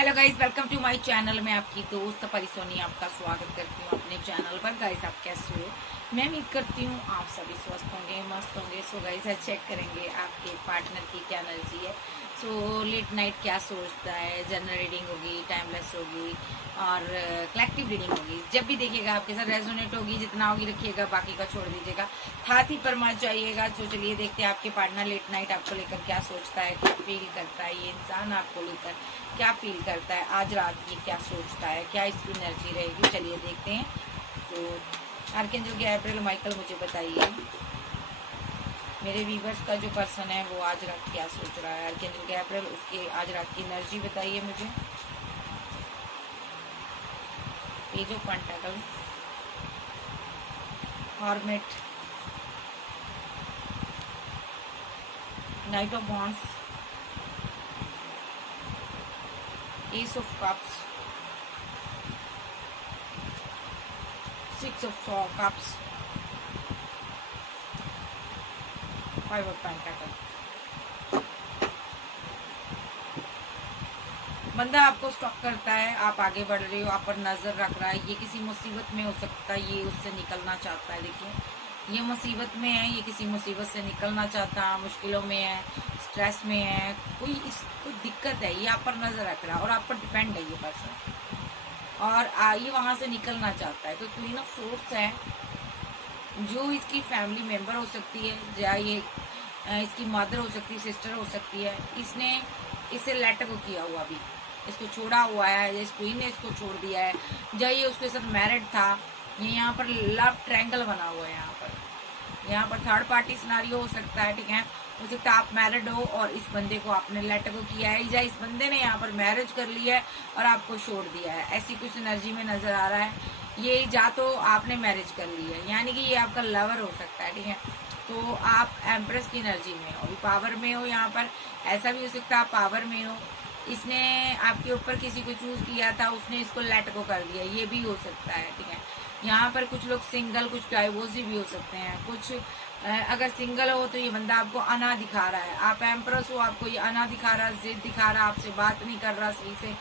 Hello guys, welcome to my channel. मैं आपकी दोस्त परिसोनी आपका स्वागत करती हूँ अपने चैनल पर। गाइस, आप कैसे हो? मैं उम्मीद करती हूँ आप सभी स्वस्थ होंगे, मस्त होंगे। सो गाइस, आज चेक करेंगे आपके पार्टनर की क्या एनर्जी है। सो लेट नाइट क्या सोचता है, जनरल रीडिंग होगी, टाइमलेस होगी और कलेक्टिव रीडिंग होगी। जब भी देखिएगा आपके साथ रेजोनेट होगी, जितना होगी रखिएगा, बाकी का छोड़ दीजिएगा, हाथ ही पर मत जाइएगा। तो चलिए देखते हैं आपके पार्टनर लेट नाइट आपको लेकर क्या सोचता है, क्या फील करता है, ये इंसान आपको लेकर क्या फील करता है, आज रात ये क्या सोचता है, क्या इसकी एनर्जी रहेगी। चलिए देखते हैं। तो आर्कएंजल गैब्रिएल माइकल, मुझे बताइए मेरे व्यूवर्स का जो पर्सन है वो आज रात क्या सोच रहा है। आर्कएंजल गैब्रिएल, उसके आज रात की एनर्जी बताइए मुझे। Page of pentacle, hermit, knight of wands, ace of cups, six of cups, five of pentacle. बंदा आपको स्टॉक करता है, आप आगे बढ़ रहे हो, आप पर नजर रख रहा है। ये किसी मुसीबत में हो सकता है, ये उससे निकलना चाहता है। देखिए, ये मुसीबत में है, ये किसी मुसीबत से निकलना चाहता है, मुश्किलों में है, स्ट्रेस में है, कोई दिक्कत है, ये आप पर नजर रख रहा है और आप पर डिपेंड है ये पर्सन। और ये वहां से निकलना चाहता है। तो क्वीन ऑफ सोर्स है, जो इसकी फैमिली मेंबर हो सकती है, या ये इसकी मदर हो सकती है, सिस्टर हो सकती है। इसने इसे लेटर को किया हुआ, भी इसको छोड़ा हुआ है, इस क्वीन ने इसको छोड़ दिया है। जब ये उसके साथ मैरिड था, ये यहाँ पर लव ट्रायंगल बना हुआ है। यहाँ पर थर्ड पार्टी सिनारियो हो सकता है। ठीक है, हो सकता है आप मैरिड हो और इस बंदे को आपने लेटर को किया है, या इस बंदे ने यहाँ पर मैरिज कर लिया है और आपको छोड़ दिया है। ऐसी कुछ एनर्जी में नजर आ रहा है। ये जा तो आपने मैरिज कर ली है, यानी कि ये आपका लवर हो सकता है। ठीक है, तो आप एम्प्रेस की एनर्जी में हो, पावर में हो। यहाँ पर ऐसा भी हो सकता है आप पावर में हो, इसने आपके ऊपर किसी को चूज किया था, उसने इसको लेट को कर दिया, ये भी हो सकता है। ठीक है, यहाँ पर कुछ लोग सिंगल, कुछ डाइवोर्सी भी हो सकते हैं। कुछ अगर सिंगल हो तो ये बंदा आपको अना दिखा रहा है, आप एम्प्रेस हो, आपको ये अना दिखा रहा है, जिद दिखा रहा है, आपसे बात नहीं कर रहा सही से।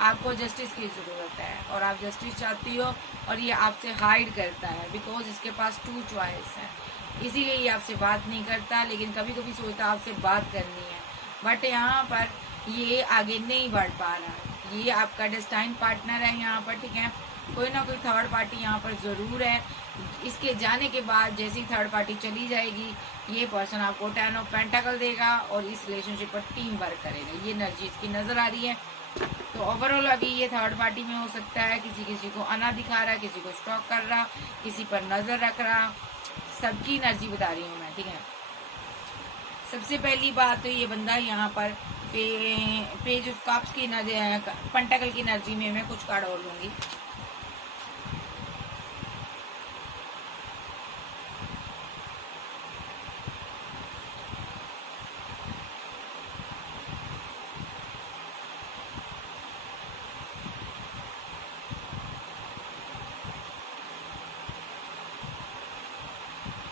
आपको जस्टिस की जरूरत है और आप जस्टिस चाहती हो, और ये आपसे हाइड करता है बिकॉज इसके पास टू चॉइस है, इसीलिए ये आपसे बात नहीं करता। लेकिन कभी कभी सोचता आपसे बात करनी है, बट यहाँ पर ये आगे नहीं बढ़ पा रहा है। ये आपका डेस्टाइन पार्टनर है यहाँ पर। ठीक है, कोई ना कोई थर्ड पार्टी यहाँ पर जरूर है। इसके जाने के बाद जैसी थर्ड पार्टी चली जाएगी, ये पर्सन आपको 10 ऑफ पेंटाकल देगा और इस रिलेशनशिप पर टीम वर्क करेगा। ये एनर्जी इसकी नजर आ रही है। तो ओवरऑल अभी ये थर्ड पार्टी में हो सकता है, किसी किसी को अना दिखा रहा, किसी को स्टॉक कर रहा, किसी पर नजर रख रहा। सबकी एनर्जी बता रही हूँ मैं। ठीक है, सबसे पहली बात तो ये बंदा यहाँ पर पेज ऑफ कप्स की पेंटाकल की एनर्जी में मैं कुछ कार्ड और लूंगी।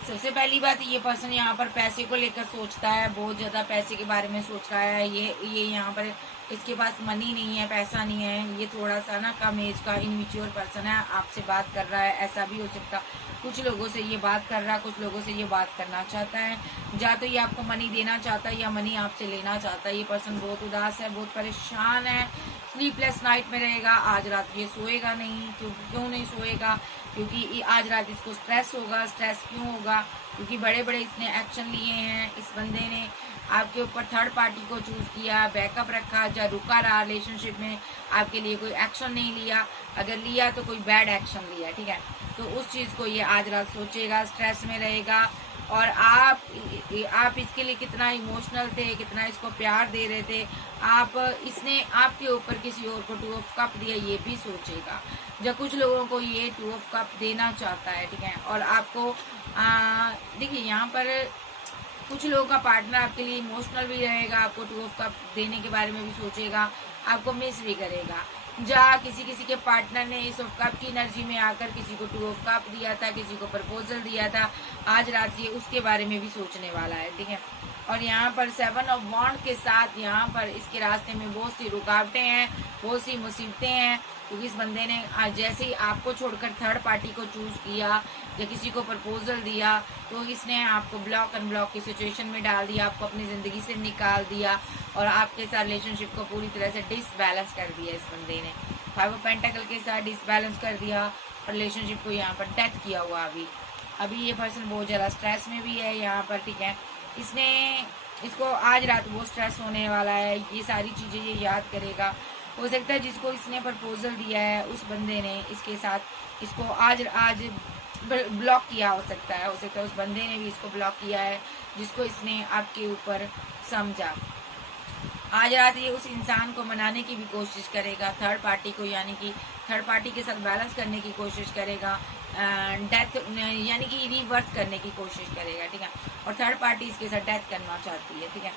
सबसे पहली बात, ये पर्सन यहाँ पर पैसे को लेकर सोचता है, बहुत ज्यादा पैसे के बारे में सोच रहा है। ये यहाँ पर इसके पास मनी नहीं है, पैसा नहीं है। ये थोड़ा सा ना कम एज का इनमेच्योर पर्सन है, आपसे बात कर रहा है, ऐसा भी हो सकता। कुछ लोगों से ये बात कर रहा है, कुछ लोगों से ये बात करना चाहता है। या तो ये आपको मनी देना चाहता है या मनी आपसे लेना चाहता है। ये पर्सन बहुत उदास है, बहुत परेशान है, स्लीपलेस नाइट में रहेगा। आज रात ये सोएगा नहीं। क्यों नहीं सोएगा? क्योंकि आज रात इसको स्ट्रेस होगा। स्ट्रेस क्यों होगा? क्योंकि बड़े बड़े इसने एक्शन लिए हैं। इस बंदे ने आपके ऊपर थर्ड पार्टी को चूज किया, बैकअप रखा, या रुका रहा रिलेशनशिप में, आपके लिए कोई एक्शन नहीं लिया। अगर लिया तो कोई बैड एक्शन लिया। ठीक है, तो उस चीज को ये आज रात सोचेगा, स्ट्रेस में रहेगा। और आप इसके लिए कितना इमोशनल थे, कितना इसको प्यार दे रहे थे आप। इसने आपके ऊपर किसी और को 2 ऑफ कप दिया, ये भी सोचेगा। जब कुछ लोगों को ये 2 ऑफ कप देना चाहता है। ठीक है, और आपको देखिए यहाँ पर कुछ लोगों का पार्टनर आपके लिए इमोशनल भी रहेगा, आपको 2 ऑफ कप देने के बारे में भी सोचेगा, आपको मिस भी करेगा। जहाँ किसी किसी के पार्टनर ने इस ऑफ कप की एनर्जी में आकर किसी को 2 ऑफ कप दिया था, किसी को प्रपोजल दिया था, आज रात ये उसके बारे में भी सोचने वाला है। ठीक है, और यहाँ पर 7 ऑफ वॉन्ड के साथ यहाँ पर इसके रास्ते में बहुत सी रुकावटें हैं, बहुत सी मुसीबतें हैं, क्योंकि इस बंदे ने जैसे ही आपको छोड़कर थर्ड पार्टी को चूज किया या किसी को प्रपोजल दिया, तो इसने आपको ब्लॉक अनब्लॉक की सिचुएशन में डाल दिया, आपको अपनी जिंदगी से निकाल दिया और आपके साथ रिलेशनशिप को पूरी तरह से डिसबैलेंस कर दिया। इस बंदे ने 5 ऑफ पेंटाकल के साथ डिसबैलेंस कर दिया और रिलेशनशिप को यहाँ पर डेथ किया हुआ। अभी ये पर्सन बहुत ज़्यादा स्ट्रेस में भी है यहाँ पर, ठीक है। इसको आज रात वो स्ट्रेस होने वाला है, ये सारी चीज़ें ये याद करेगा। हो सकता है जिसको इसने प्रपोजल दिया है उस बंदे ने इसके साथ इसको आज ब्लॉक किया, हो सकता है उस बंदे ने भी इसको ब्लॉक किया है जिसको इसने आपके ऊपर समझा। आज रात ये उस इंसान को मनाने की भी कोशिश करेगा, थर्ड पार्टी को, यानी कि थर्ड पार्टी के साथ बैलेंस करने की कोशिश करेगा, डेथ यानी कि रिवर्स करने की कोशिश करेगा, ठीक है। और थर्ड पार्टी इसके साथ डेथ करना चाहती है, ठीक है।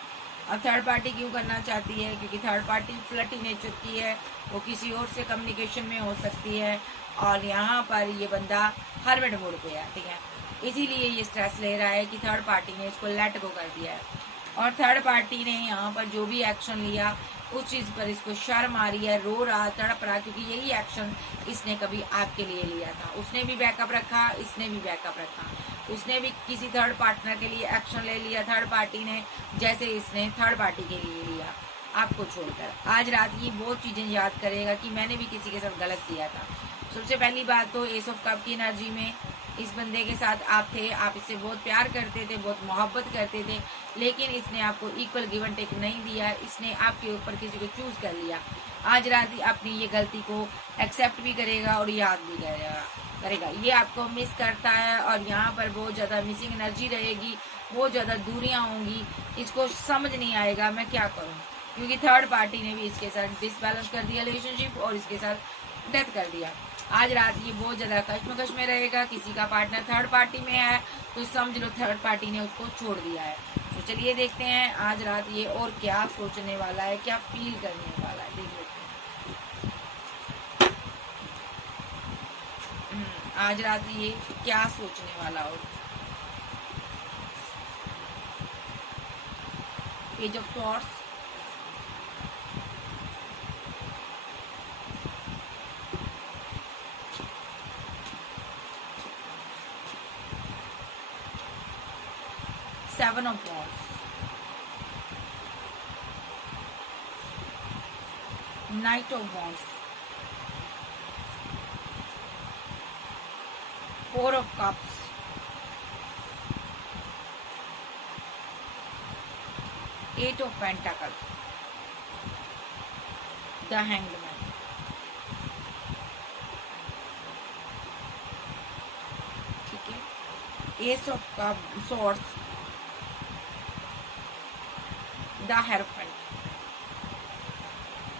और थर्ड पार्टी क्यों करना चाहती है? क्योंकि थर्ड पार्टी फ्लर्टी नेचर की है, वो किसी और से कम्युनिकेशन में हो सकती है और यहाँ पर ये बंदा हर्मिट मोड पे है, ठीक है। इसीलिए ये स्ट्रेस ले रहा है कि थर्ड पार्टी ने इसको लेट गो कर दिया है और थर्ड पार्टी ने यहाँ पर जो भी एक्शन लिया उस चीज़ पर इसको शर्म आ रही है, रो रहा, तड़प रहा, क्योंकि यही एक्शन इसने कभी आपके लिए लिया था। उसने भी बैकअप रखा, इसने भी बैकअप रखा, उसने भी किसी थर्ड पार्टनर के लिए एक्शन ले लिया थर्ड पार्टी ने, जैसे इसने थर्ड पार्टी के लिए लिया आपको छोड़कर। आज रात ये बहुत चीज़ें याद करेगा कि मैंने भी किसी के साथ गलत किया था। सबसे पहली बात तो एस ऑफ कप की एनर्जी में इस बंदे के साथ आप थे, आप इससे बहुत प्यार करते थे, बहुत मोहब्बत करते थे, लेकिन इसने आपको इक्वल गिव एंड टेक नहीं दिया, इसने आपके ऊपर किसी को चूज कर लिया। आज रात अपनी ये गलती को एक्सेप्ट भी करेगा और याद भी करेगा। ये आपको मिस करता है और यहाँ पर बहुत ज़्यादा मिसिंग एनर्जी रहेगी, बहुत ज़्यादा दूरियाँ होंगी, इसको समझ नहीं आएगा मैं क्या करूँ, क्योंकि थर्ड पार्टी ने भी इसके साथ डिसबैलेंस कर दिया रिलेशनशिप और इसके साथ डेथ कर दिया। आज रात ये बहुत ज़्यादा कश्मकश में रहेगा। किसी का पार्टनर थर्ड पार्टी में है तो समझ लो थर्ड पार्टी ने उसको छोड़ दिया है। तो चलिए देखते हैं आज रात ये और क्या सोचने वाला है, क्या फील करने वाला है, देख लेते हैं आज रात ये क्या सोचने वाला हो। Page of swords, Seven of Wands, Knight of Wands, Four of Cups, Eight of Pentacles, The Hanged Man, ठीक है। Ace of Swords, The Hierophant,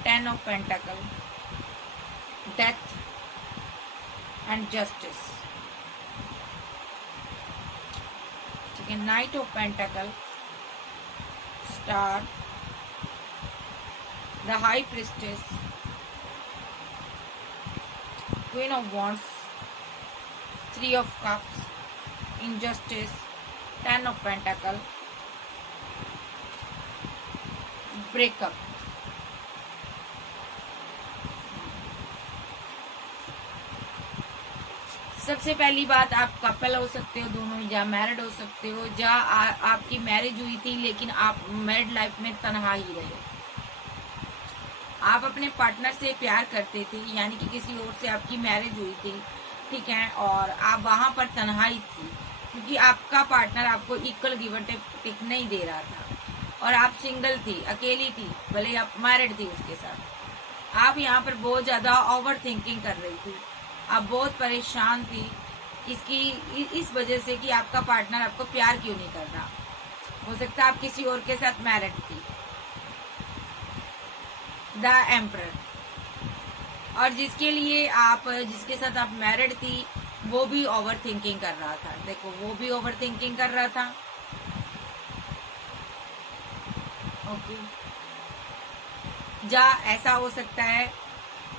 Ten of Pentacles, Death and Justice, ठीक है। Knight of Pentacles, Star, The High Priestess, Queen of Wands, Three of Cups, Injustice, Ten of Pentacles, breakup. सबसे पहली बात, आप couple हो सकते हो दोनों, या मैरिड हो सकते हो, या आपकी मैरिज हुई थी लेकिन आप मैरिड लाइफ में तन्हा ही रहे। आप अपने पार्टनर से प्यार करते थे, यानी कि किसी और से आपकी मैरिज हुई थी, ठीक है, और आप वहां पर तन्हाई थी क्योंकि आपका पार्टनर आपको इक्वल गिव एंड टेक नहीं दे रहा था और आप सिंगल थी, अकेली थी, भले आप मैरिड थी उसके साथ। आप यहाँ पर बहुत ज्यादा ओवर थिंकिंग कर रही थी, आप बहुत परेशान थी इस वजह से कि आपका पार्टनर आपको प्यार क्यों नहीं कर रहा। हो सकता है आप किसी और के साथ मैरिड थी। द एम्परर, और जिसके साथ आप मैरिड थी वो भी ओवर थिंकिंग कर रहा था। देखो, वो भी ओवर थिंकिंग कर रहा था, ओके। या ऐसा हो सकता है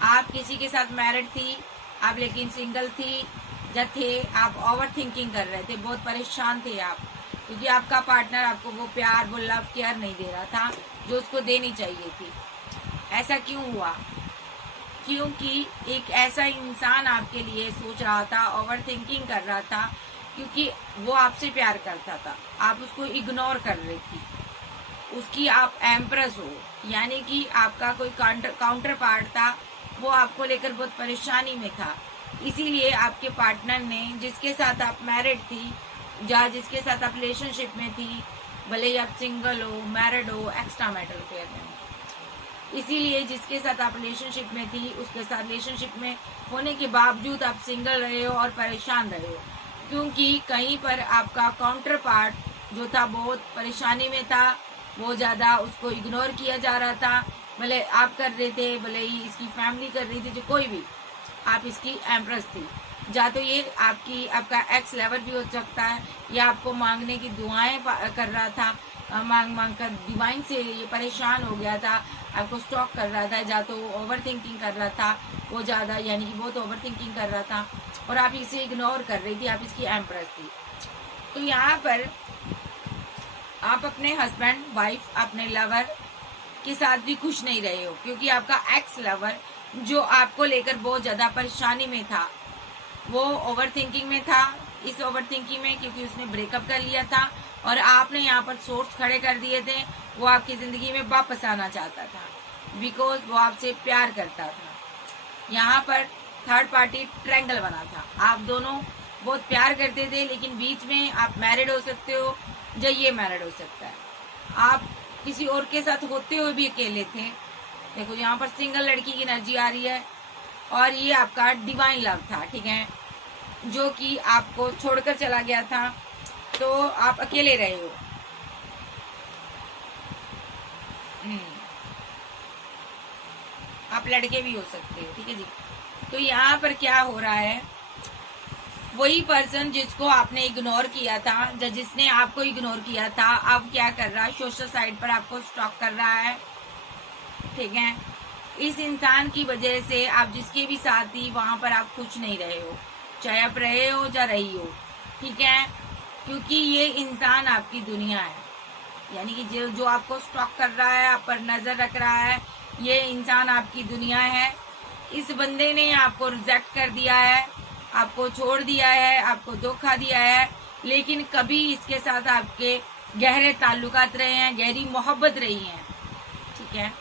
आप किसी के साथ मैरिड थी, आप लेकिन सिंगल थी या थे, आप ओवर थिंकिंग कर रहे थे, बहुत परेशान थे आप, क्योंकि आपका पार्टनर आपको वो प्यार, वो लव, केयर नहीं दे रहा था जो उसको देनी चाहिए थी। ऐसा क्यों हुआ? क्योंकि एक ऐसा इंसान आपके लिए सोच रहा था, ओवर थिंकिंग कर रहा था, क्योंकि वो आपसे प्यार करता था, आप उसको इग्नोर कर रही थी। उसकी आप एम्प्रेस हो, यानी कि आपका कोई काउंटर पार्ट था, वो आपको लेकर बहुत परेशानी में था। इसीलिए आपके पार्टनर ने, जिसके साथ आप मैरिड थी या जिसके साथ आप रिलेशनशिप में थी, भले ही आप सिंगल हो, मैरिड हो, एक्स्ट्रा मैरिटल अफेयर में हो, इसीलिए जिसके साथ आप रिलेशनशिप में थी, उसके साथ रिलेशनशिप में होने के बावजूद आप सिंगल रहे हो और परेशान रहे हो, क्योंकि कहीं पर आपका काउंटर पार्ट जो था बहुत परेशानी में था, वो ज्यादा उसको इग्नोर किया जा रहा था। भले आप कर रहे थे, भले ही इसकी फैमिली कर रही थी, जो कोई भी, आप इसकी एम्प्रेस थी। या तो ये आपका एक्स लेवर भी हो सकता है, या आपको मांगने की दुआएं कर रहा था, मांग मांग कर डिवाइन से ये परेशान हो गया था, आपको स्टॉक कर रहा था, या तो ओवर थिंकिंग कर रहा था वो ज्यादा, यानी कि बहुत ओवर थिंकिंग कर रहा था और आप इसे इग्नोर कर रही थी, आप इसकी एम्प्रेस थी। तो यहाँ पर आप अपने हस्बैंड, वाइफ, अपने लवर के साथ भी खुश नहीं रहे हो, क्योंकि आपका एक्स लवर जो आपको लेकर बहुत ज्यादा परेशानी में था, वो ओवर थिंकिंग में था। इस ओवर थिंकिंग में क्योंकि उसने ब्रेकअप कर लिया था और आपने यहाँ पर सोर्स खड़े कर दिए थे, वो आपकी जिंदगी में वापस आना चाहता था, बिकॉज वो आपसे प्यार करता था। यहाँ पर थर्ड पार्टी ट्रायंगल बना था, आप दोनों बहुत प्यार करते थे, लेकिन बीच में आप मैरिड हो सकते हो या ये मैरिड हो सकता है, आप किसी और के साथ होते हुए भी अकेले थे। देखो यहाँ पर सिंगल लड़की की एनर्जी आ रही है और ये आपका डिवाइन लव था, ठीक है, जो कि आपको छोड़कर चला गया था, तो आप अकेले रहे हो। आप लड़के भी हो सकते हो, ठीक है जी। तो यहाँ पर क्या हो रहा है, वही पर्सन जिसको आपने इग्नोर किया था, जिसने आपको इग्नोर किया था, अब क्या कर रहा है, सोशल साइट पर आपको स्टॉक कर रहा है, ठीक है। इस इंसान की वजह से आप जिसके भी साथ थी वहां पर आप खुश नहीं रहे हो, चाहे आप रहे हो या रही हो, ठीक है, क्योंकि ये इंसान आपकी दुनिया है, यानी कि जो आपको स्टॉक कर रहा है, आप पर नजर रख रहा है, ये इंसान आपकी दुनिया है। इस बंदे ने आपको रिजेक्ट कर दिया है, आपको छोड़ दिया है, आपको धोखा दिया है, लेकिन कभी इसके साथ आपके गहरे ताल्लुकात रहे हैं, गहरी मोहब्बत रही है, ठीक है।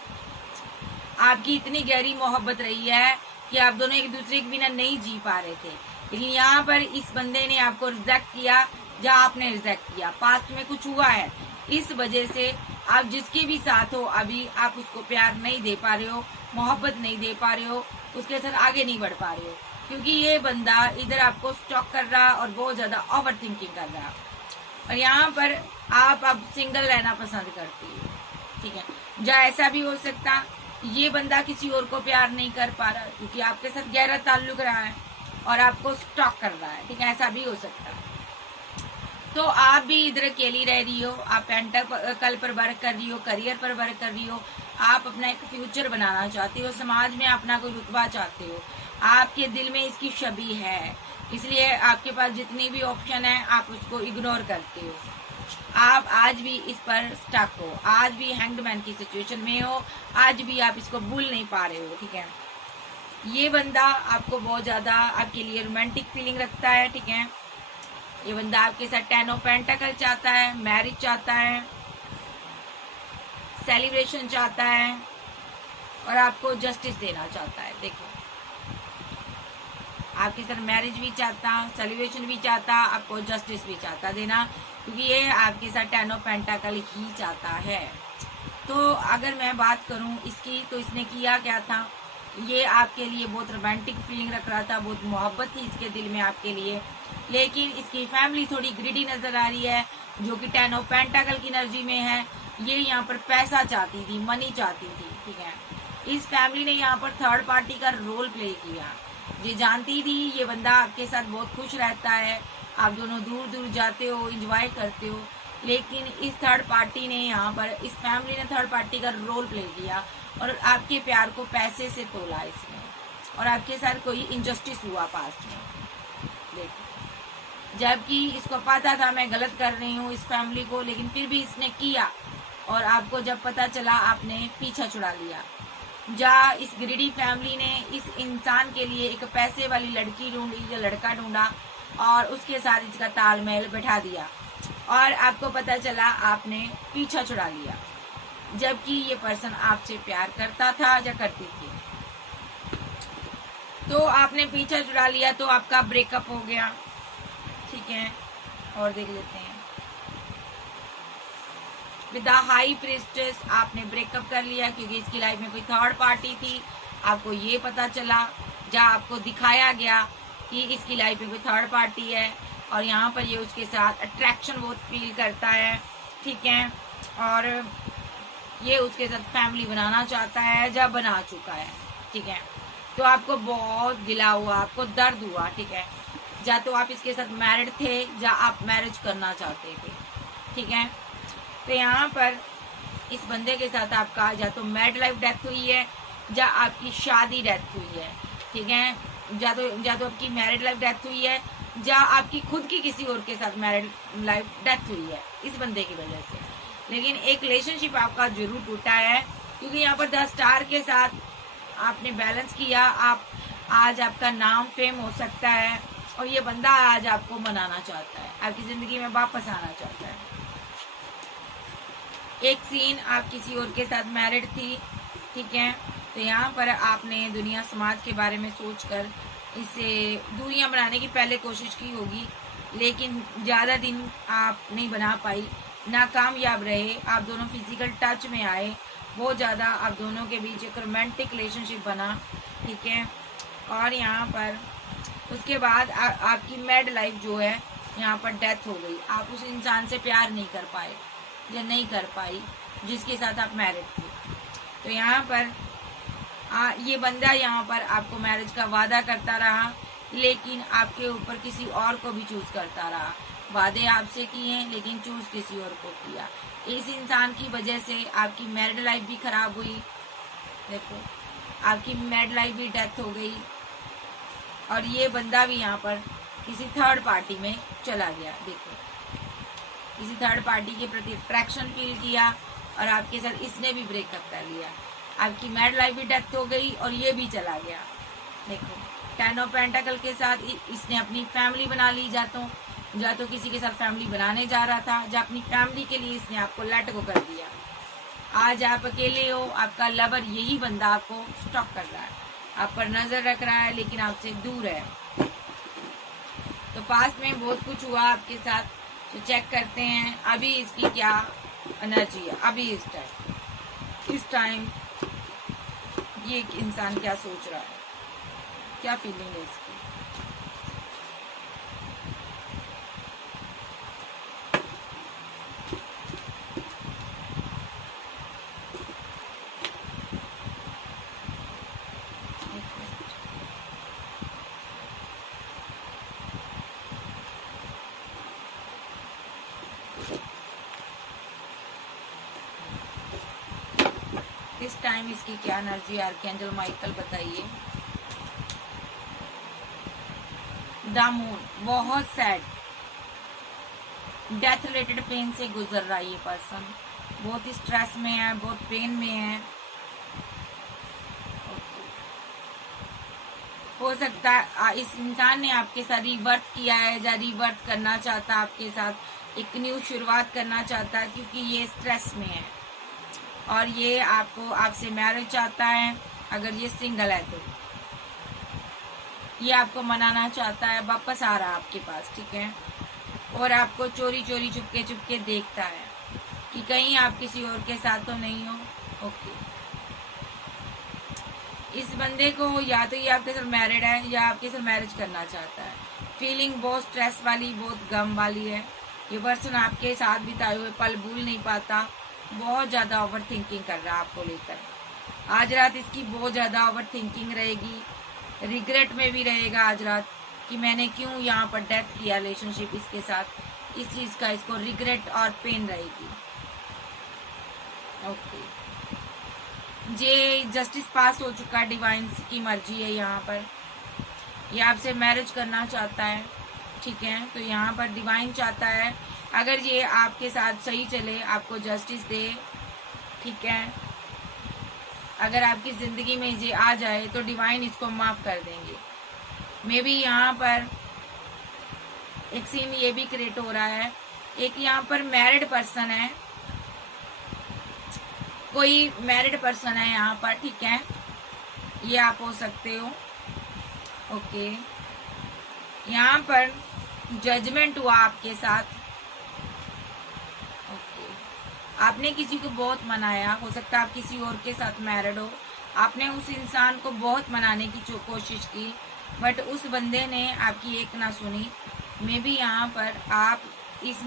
आपकी इतनी गहरी मोहब्बत रही है कि आप दोनों एक दूसरे के बिना नहीं जी पा रहे थे, लेकिन यहाँ पर इस बंदे ने आपको रिजेक्ट किया या आपने रिजेक्ट किया, पास्ट में कुछ हुआ है, इस वजह से आप जिसके भी साथ हो अभी आप उसको प्यार नहीं दे पा रहे हो, मोहब्बत नहीं दे पा रहे हो, उसके साथ आगे नहीं बढ़ पा रहे हो, क्योंकि ये बंदा इधर आपको स्टॉक कर रहा और बहुत ज्यादा ओवर थिंकिंग कर रहा। और यहाँ पर आप अब सिंगल रहना पसंद करती हो, ठीक है। या ऐसा भी हो सकता ये बंदा किसी और को प्यार नहीं कर पा रहा, क्योंकि आपके साथ गहरा ताल्लुक रहा है और आपको स्टॉक कर रहा है, ठीक है, ऐसा भी हो सकता है। तो आप भी इधर अकेली रह रही हो, आप पेंटाकल पर वर्क कर रही हो, करियर पर वर्क कर रही हो, आप अपना एक फ्यूचर बनाना चाहती हो, समाज में अपना कोई रुतबा चाहते हो, आपके दिल में इसकी छवि है, इसलिए आपके पास जितनी भी ऑप्शन है आप उसको इग्नोर करते हो। आप आज भी इस पर स्टक हो, आज भी हैंगमैन की सिचुएशन में हो, आज भी आप इसको भूल नहीं पा रहे हो, ठीक है। ये बंदा आपको बहुत ज्यादा आपके लिए रोमांटिक फीलिंग रखता है, ठीक है। ये बंदा आपके साथ 10 ऑफ पेंटाकल चाहता है, मैरिज चाहता है, सेलिब्रेशन चाहता है और आपको जस्टिस देना चाहता है। देखो आपके साथ मैरिज भी चाहता, सेलिब्रेशन भी चाहता, आपको जस्टिस भी चाहता देना, क्योंकि ये आपके साथ 10 ऑफ पेंटाकल ही चाहता है। तो अगर मैं बात करूं इसकी, तो इसने किया क्या था, ये आपके लिए बहुत रोमांटिक फीलिंग रख रहा था, बहुत मोहब्बत थी इसके दिल में आपके लिए, लेकिन इसकी फैमिली थोड़ी ग्रीडी नजर आ रही है, जो कि 10 ऑफ पेंटाकल की एनर्जी में है। ये यहाँ पर पैसा चाहती थी, मनी चाहती थी, ठीक है। इस फैमिली ने यहाँ पर थर्ड पार्टी का रोल प्ले किया, ये जानती थी ये बंदा आपके साथ बहुत खुश रहता है, आप दोनों दूर दूर जाते हो, एंजॉय करते हो, लेकिन इस थर्ड पार्टी ने यहाँ पर, इस फैमिली ने थर्ड पार्टी का रोल प्ले किया और आपके प्यार को पैसे से तोला इसमें, और आपके साथ कोई इनजस्टिस हुआ पास्ट में। देखो जबकि इसको पता था मैं गलत कर रही हूँ इस फैमिली को, लेकिन फिर भी इसने किया। और आपको जब पता चला आपने पीछा छुड़ा लिया। जहाँ इस ग्रीडी फैमिली ने इस इंसान के लिए एक पैसे वाली लड़की ढूंढी या लड़का ढूंढा और उसके साथ इसका तालमेल बैठा दिया, और आपको पता चला आपने पीछा छुड़ा लिया, जबकि ये पर्सन आपसे प्यार करता था या करती थी। तो आपने पीछा छुड़ा लिया तो आपका ब्रेकअप हो गया। ठीक है, और देख लेते हैं। विद द हाई प्रीस्टेस आपने ब्रेकअप कर लिया क्योंकि इसकी लाइफ में कोई थर्ड पार्टी थी। आपको ये पता चला, जहाँ आपको दिखाया गया कि इसकी लाइफ में कोई थर्ड पार्टी है, और यहाँ पर ये उसके साथ अट्रैक्शन बहुत फील करता है। ठीक है, और ये उसके साथ फैमिली बनाना चाहता है, जब बना चुका है। ठीक है, तो आपको बहुत गिला हुआ, आपको दर्द हुआ। ठीक है, या तो आप इसके साथ मैरिड थे या आप मैरिज करना चाहते थे। ठीक है, तो यहाँ पर इस बंदे के साथ आपका या तो मैरिड लाइफ डेथ हुई है या आपकी शादी डेथ हुई है। ठीक है, या तो आपकी मैरिड लाइफ डेथ हुई है या आपकी खुद की किसी और के साथ मैरिड लाइफ डेथ हुई है इस बंदे की वजह से। लेकिन एक रिलेशनशिप आपका जरूर टूटा है, क्योंकि यहाँ पर 10 स्टार के साथ आपने बैलेंस किया। आप आज आपका नाम फेम हो सकता है, और ये बंदा आज आपको मनाना चाहता है, आपकी जिंदगी में वापस आना चाहता है। एक सीन आप किसी और के साथ मैरिड थी। ठीक है, तो यहाँ पर आपने दुनिया समाज के बारे में सोचकर इसे दूरियां बनाने की पहले कोशिश की होगी, लेकिन ज़्यादा दिन आप नहीं बना पाई, नाकामयाब रहे। आप दोनों फिजिकल टच में आए, बहुत ज़्यादा आप दोनों के बीच एक रोमांटिक रिलेशनशिप बना। ठीक है, और यहाँ पर उसके बाद आपकी मैरिड लाइफ जो है यहाँ पर डेथ हो गई। आप उस इंसान से प्यार नहीं कर पाए या नहीं कर पाई जिसके साथ आप मैरिड थे। तो यहाँ पर ये बंदा यहाँ पर आपको मैरिज का वादा करता रहा, लेकिन आपके ऊपर किसी और को भी चूज करता रहा। वादे आपसे किए लेकिन चूज किसी और को किया। इस इंसान की वजह से आपकी मैरिड लाइफ भी खराब हुई। देखो, आपकी मैरिड लाइफ भी डेथ हो गई, और ये बंदा भी यहाँ पर किसी थर्ड पार्टी में चला गया। देखो, किसी थर्ड पार्टी के प्रति अट्रैक्शन फील किया, और आपके साथ इसने भी ब्रेकअप कर लिया। आपकी मैरिड लाइफ भी डेथ हो गई और ये भी चला गया। देखो, 10 ऑफ पेंटाकल के साथ इसने अपनी फैमिली बना ली। या तो किसी के साथ फैमिली बनाने जा रहा था, या अपनी फैमिली के लिए इसने आपको लेट गो कर दिया। आज आप अकेले हो, आपका लवर यही बंदा आपको स्टॉक कर रहा है, आप पर नजर रख रहा है, लेकिन आपसे दूर है। तो पास्ट में बहुत कुछ हुआ आपके साथ, तो चेक करते हैं अभी इसकी क्या एनर्जी है। अभी इस टाइम ये इंसान क्या सोच रहा है, क्या फीलिंग है इसकी। इस टाइम इसकी क्या एनर्जी है, आर्कएंजल माइकल बताइए। द मून, बहुत सैड, डेथ रिलेटेड पेन से गुजर रहा है ये पर्सन। बहुत ही स्ट्रेस में है, बहुत पेन में है। हो सकता है इस इंसान ने आपके साथ रिबर्थ किया है, या रिबर्थ करना चाहता है आपके साथ, एक न्यू शुरुआत करना चाहता है, क्योंकि ये स्ट्रेस में है, और ये आपसे मैरिज चाहता है। अगर ये सिंगल है तो ये आपको मनाना चाहता है, वापस आ रहा है आपके पास। ठीक है, और आपको चोरी चोरी चुपके चुपके देखता है कि कहीं आप किसी और के साथ तो नहीं हो। ओके, इस बंदे को या तो ये आपके साथ मैरिड है या आपके साथ मैरिज करना चाहता है। फीलिंग बहुत स्ट्रेस वाली, बहुत गम वाली है। ये पर्सन आपके साथ बिताए हुए पल भूल नहीं पाता, बहुत ज्यादा ओवर थिंकिंग कर रहा है आपको लेकर। आज रात इसकी बहुत ज्यादा ओवर थिंकिंग रहेगी, रिग्रेट में भी रहेगा आज रात कि मैंने क्यों यहाँ पर डेथ किया रिलेशनशिप इसके साथ। इस चीज का इसको रिग्रेट और पेन रहेगी। ओके, ये जस्टिस पास हो चुका, डिवाइन की मर्जी है। यहाँ पर ये आपसे मैरिज करना चाहता है, ठीक है। तो यहाँ पर डिवाइन चाहता है अगर ये आपके साथ सही चले, आपको जस्टिस दे, ठीक है। अगर आपकी जिंदगी में ये आ जाए तो डिवाइन इसको माफ कर देंगे। मे बी यहाँ पर एक सीन ये भी क्रिएट हो रहा है, एक यहाँ पर मैरिड पर्सन है, कोई मैरिड पर्सन है यहाँ पर, ठीक है। ये आप हो सकते हो, ओके। यहाँ पर जजमेंट हुआ आपके साथ, ओके। आपने किसी को बहुत मनाया, हो सकता है आप किसी और के साथ मैरिड हो, आपने उस इंसान को बहुत मनाने की कोशिश की, बट उस बंदे ने आपकी एक ना सुनी। मे बी यहाँ पर आप इस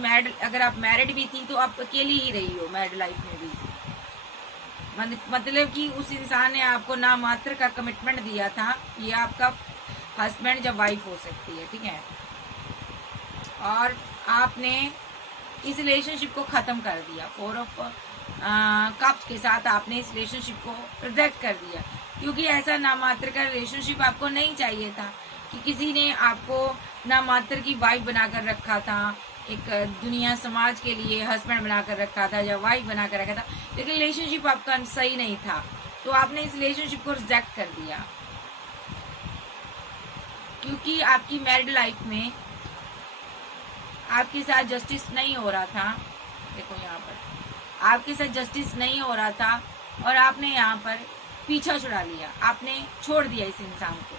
अगर आप मैरिड भी थी तो आप अकेली ही रही हो मैरिड लाइफ में भी, मतलब कि उस इंसान ने आपको ना मात्र का कमिटमेंट दिया था। ये आपका हस्बैंड या वाइफ हो सकती है, ठीक है। और आपने इस रिलेशनशिप को खत्म कर दिया। 4 ऑफ कप्स के साथ आपने इस रिलेशनशिप को रिजेक्ट कर दिया, क्योंकि ऐसा नामात्र का रिलेशनशिप आपको नहीं चाहिए था कि किसी ने आपको नामात्र की वाइफ बनाकर रखा था, एक दुनिया समाज के लिए हस्बैंड बनाकर रखा था या वाइफ बनाकर रखा था, लेकिन रिलेशनशिप आपका सही नहीं था, तो आपने इस रिलेशनशिप को रिजेक्ट कर दिया। क्योंकि आपकी मैरिड लाइफ में आपके साथ जस्टिस नहीं हो रहा था, देखो यहाँ पर आपके साथ जस्टिस नहीं हो रहा था, और आपने यहाँ पर पीछा छुड़ा लिया, आपने छोड़ दिया इस इंसान को,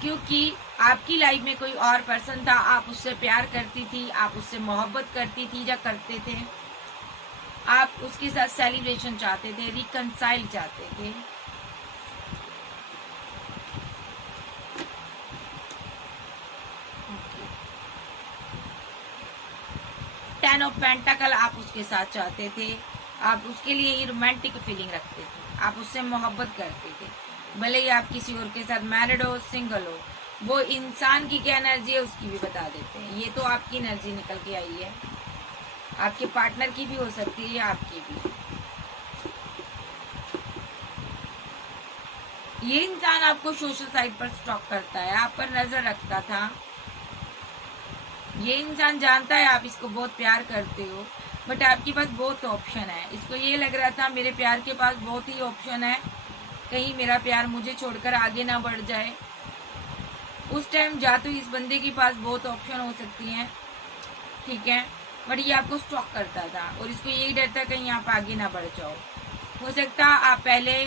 क्योंकि आपकी लाइफ में कोई और पर्सन था, आप उससे प्यार करती थी, आप उससे मोहब्बत करती थी या करते थे, आप उसके साथ सेलिब्रेशन चाहते थे, रिकंसाइल चाहते थे। टेन ऑफ पेंटाकल आप उसके साथ चाहते थे, आप उसके लिए ही रोमांटिक फीलिंग रखते थे, आप उससे मोहब्बत करते थे, भले ही आप किसी और के साथ मैरिड हो, सिंगल हो। वो इंसान की क्या एनर्जी है उसकी भी बता देते हैं। ये तो आपकी एनर्जी निकल के आई है, आपके पार्टनर की भी हो सकती है, आपकी भी। ये इंसान आपको सोशल साइट पर स्टॉक करता है, आप पर नजर रखता था। ये इंसान जानता है आप इसको बहुत प्यार करते हो, बट आपके पास बहुत ऑप्शन है। इसको ये लग रहा था मेरे प्यार के पास बहुत ही ऑप्शन है, कहीं मेरा प्यार मुझे छोड़कर आगे ना बढ़ जाए। उस टाइम जा तो इस बंदे के पास बहुत ऑप्शन हो सकती हैं, ठीक है, बट ये आपको स्टॉक करता था और इसको यही डर था कहीं आप आगे ना बढ़ जाओ। हो सकता आप पहले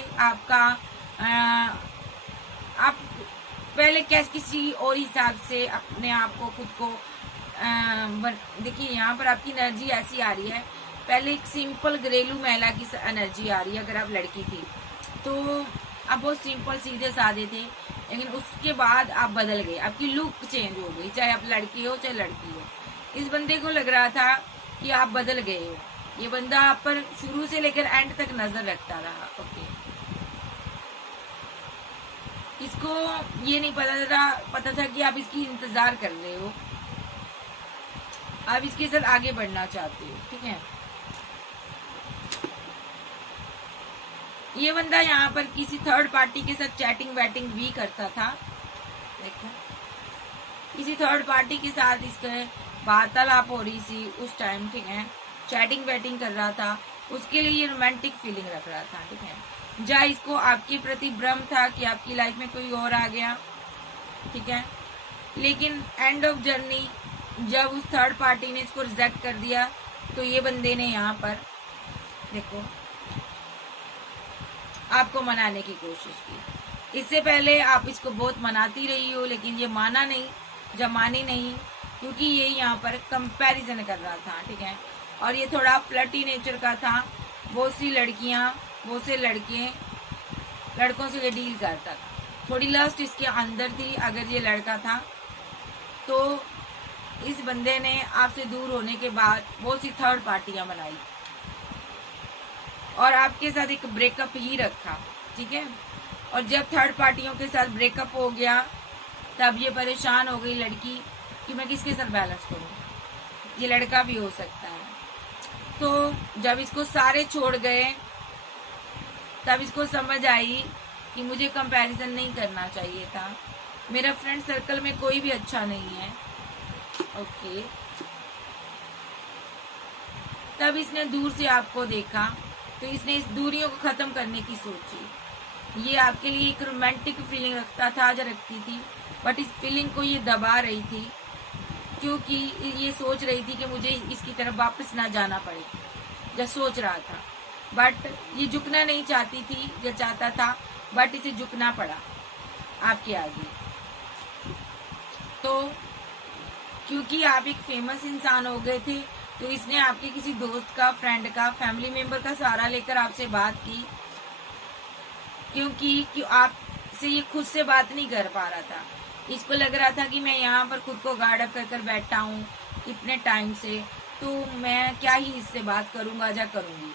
आप पहले कैसे किसी और हिसाब से अपने आप को खुद को देखिए यहाँ पर आपकी एनर्जी ऐसी आ रही है, पहले एक सिंपल घरेलू महिला की एनर्जी आ रही है। अगर आप लड़की थी तो आप बहुत सिंपल सीधे साधे थे, लेकिन उसके बाद आप बदल गए, आपकी लुक चेंज हो गई, चाहे आप लड़की हो चाहे लड़की हो। इस बंदे को लग रहा था कि आप बदल गए हो, ये बंदा आप पर शुरू से लेकर एंड तक नजर रखता रहा, ओके। इसको ये नहीं पता था कि आप इसकी इंतजार कर रहे हो, आप इसके साथ आगे बढ़ना चाहते हो, ठीक है। ये बंदा यहाँ पर किसी थर्ड पार्टी के साथ चैटिंग वैटिंग भी करता था, देखो किसी थर्ड पार्टी के साथ इसके वार्तालाप हो रही थी उस टाइम, ठीक है, चैटिंग वैटिंग कर रहा था, उसके लिए ये रोमांटिक फीलिंग रख रहा था, ठीक है। जहाँ इसको आपके प्रति भ्रम था कि आपकी लाइफ में कोई और आ गया, ठीक है, लेकिन एंड ऑफ जर्नी जब उस थर्ड पार्टी ने इसको रिजेक्ट कर दिया तो ये बंदे ने यहाँ पर देखो आपको मनाने की कोशिश की। इससे पहले आप इसको बहुत मनाती रही हो, लेकिन ये माना नहीं, जब मानी नहीं, क्योंकि ये यहाँ पर कंपैरिजन कर रहा था, ठीक है, और ये थोड़ा फ्लर्टी नेचर का था। बहुत सी लड़कियां, बहुत से लड़कों से ये डील करता था, थोड़ी लस्ट इसके अंदर थी। अगर ये लड़का था तो इस बंदे ने आपसे दूर होने के बाद बहुत सी थर्ड पार्टियां बनाई और आपके साथ एक ब्रेकअप ही रखा, ठीक है। और जब थर्ड पार्टियों के साथ ब्रेकअप हो गया तब ये परेशान हो गई लड़की कि मैं किसके साथ बैलेंस करूं, ये लड़का भी हो सकता है। तो जब इसको सारे छोड़ गए तब इसको समझ आई कि मुझे कंपैरिजन नहीं करना चाहिए था, मेरा फ्रेंड सर्कल में कोई भी अच्छा नहीं है। ओके, तब इसने दूर से आपको देखा तो इसने इस दूरियों को खत्म करने की सोची। ये आपके लिए एक रोमांटिक फीलिंग रखता था, जो रखती थी, बट इस फीलिंग को ये दबा रही थी क्योंकि ये सोच रही थी कि मुझे इसकी तरफ वापस ना जाना पड़े, जो सोच रहा था। बट ये झुकना नहीं चाहती थी, जो चाहता था, बट इसे झुकना पड़ा आपके आगे। तो क्योंकि आप एक फेमस इंसान हो गए थे, तो इसने आपके किसी दोस्त का, फ्रेंड का, फैमिली मेंबर का सहारा लेकर आपसे बात की, क्योंकि आपसे ये खुद से बात नहीं कर पा रहा था। इसको लग रहा था कि मैं यहाँ पर खुद को गार्ड अप कर बैठा हूँ इतने टाइम से, तो मैं क्या ही इससे बात करूंगा या करूंगी,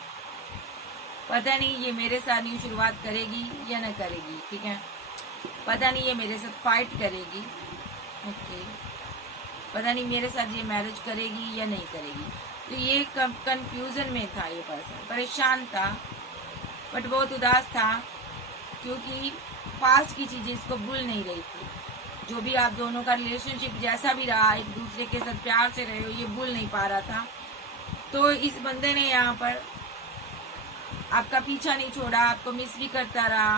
पता नहीं ये मेरे साथ न्यू शुरुआत करेगी या न करेगी। ठीक है, पता नहीं ये मेरे साथ फाइट करेगी। ओके, पता नहीं मेरे साथ ये मैरिज करेगी या नहीं करेगी। तो ये कंफ्यूजन में था, ये पर्सन परेशान था, बट बहुत उदास था क्योंकि पास्ट की चीजें इसको भूल नहीं रही थी। जो भी आप दोनों का रिलेशनशिप जैसा भी रहा, एक दूसरे के साथ प्यार से रहे हो, ये भूल नहीं पा रहा था। तो इस बंदे ने यहाँ पर आपका पीछा नहीं छोड़ा, आपको मिस भी करता रहा।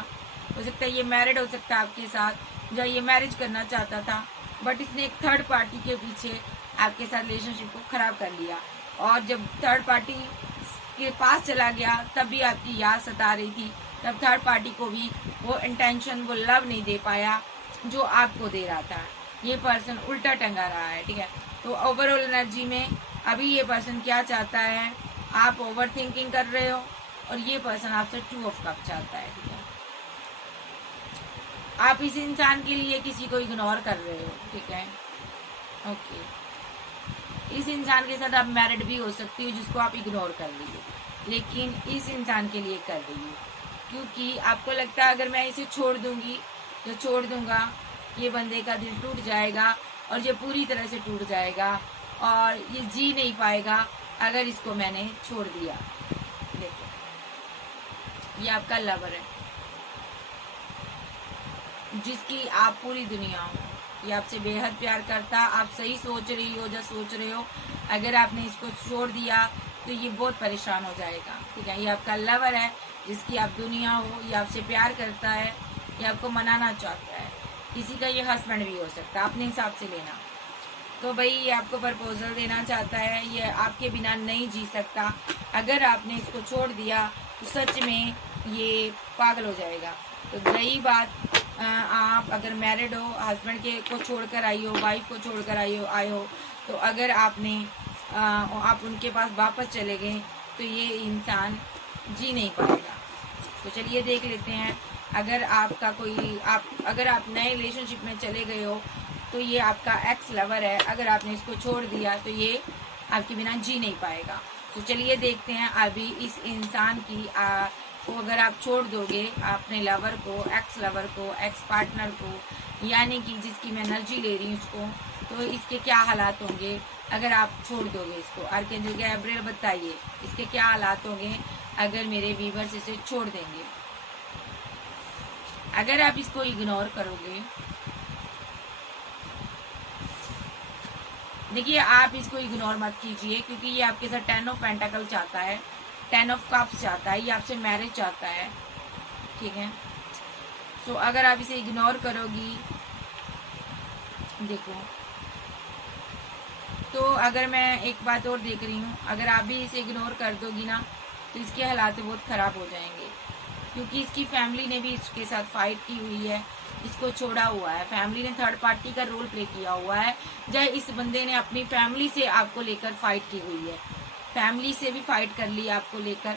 हो सकता है ये मैरिड हो सकता है आपके साथ, जो ये मैरिज करना चाहता था, बट इसने एक थर्ड पार्टी के पीछे आपके साथ रिलेशनशिप को खराब कर लिया। और जब थर्ड पार्टी के पास चला गया तब भी आपकी याद सता रही थी, तब थर्ड पार्टी को भी वो इंटेंशन, वो लव नहीं दे पाया जो आपको दे रहा था। ये पर्सन उल्टा टंगा रहा है। ठीक है, तो ओवरऑल एनर्जी में अभी ये पर्सन क्या चाहता है, आप ओवर थिंकिंग कर रहे हो और ये पर्सन आपसे 2 ऑफ कप चाहता है। ठीक है, आप इस इंसान के लिए किसी को इग्नोर कर रहे हो। ठीक है, ओके, इस इंसान के साथ आप मैरिड भी हो सकती हो जिसको आप इग्नोर कर रही हो, लेकिन इस इंसान के लिए कर रही हो क्योंकि आपको लगता है अगर मैं इसे छोड़ दूंगी, जो छोड़ दूंगा, ये बंदे का दिल टूट जाएगा और ये पूरी तरह से टूट जाएगा और ये जी नहीं पाएगा अगर इसको मैंने छोड़ दिया। देखो, ये आपका लवर है जिसकी आप पूरी दुनिया हो, ये आपसे बेहद प्यार करता। आप सही सोच रही हो, जो सोच रहे हो, अगर आपने इसको छोड़ दिया तो ये बहुत परेशान हो जाएगा। ठीक है, ये आपका लवर है जिसकी आप दुनिया हो, ये आपसे प्यार करता है, ये आपको मनाना चाहता है। किसी का ये हस्बैंड भी हो सकता है, अपने हिसाब से लेना। तो भाई ये आपको प्रपोजल देना चाहता है, ये आपके बिना नहीं जी सकता। अगर आपने इसको छोड़ दिया तो सच में ये पागल हो जाएगा। तो रही बात, आप अगर मैरिड हो, हस्बैंड के को छोड़कर आई हो, वाइफ को छोड़कर आए हो, तो अगर आपने आप उनके पास वापस चले गए तो ये इंसान जी नहीं पाएगा। तो चलिए देख लेते हैं, अगर आपका कोई अगर आप नए रिलेशनशिप में चले गए हो तो ये आपका एक्स लवर है, अगर आपने इसको छोड़ दिया तो ये आपके बिना जी नहीं पाएगा। तो चलिए देखते हैं अभी इस इंसान की को अगर आप छोड़ दोगे, अपने लवर को, एक्स लवर को, एक्स पार्टनर को, यानी कि जिसकी मैं एनर्जी ले रही हूँ उसको, तो इसके क्या हालात होंगे अगर आप छोड़ दोगे इसको। आर्कएंजल गैब्रिएल बताइए इसके क्या हालात होंगे अगर मेरे व्यूअर्स इसे छोड़ देंगे। अगर आप इसको इग्नोर करोगे, देखिए आप इसको इग्नोर मत कीजिए क्योंकि ये आपके साथ 10 ऑफ पेंटाकल चाहता है, 10 ऑफ कप्स चाहता है, ये आपसे मैरिज चाहता है। ठीक है, सो अगर आप इसे इग्नोर करोगी, देखो, तो अगर मैं एक बात और देख रही हूँ, अगर आप भी इसे इग्नोर कर दोगी ना तो इसके हालात बहुत ख़राब हो जाएंगे क्योंकि इसकी फैमिली ने भी इसके साथ फाइट की हुई है, इसको छोड़ा हुआ है। फैमिली ने थर्ड पार्टी का रोल प्ले किया हुआ है, जब इस बंदे ने अपनी फैमिली से आपको लेकर फाइट की हुई है, फैमिली से भी फाइट कर ली आपको लेकर,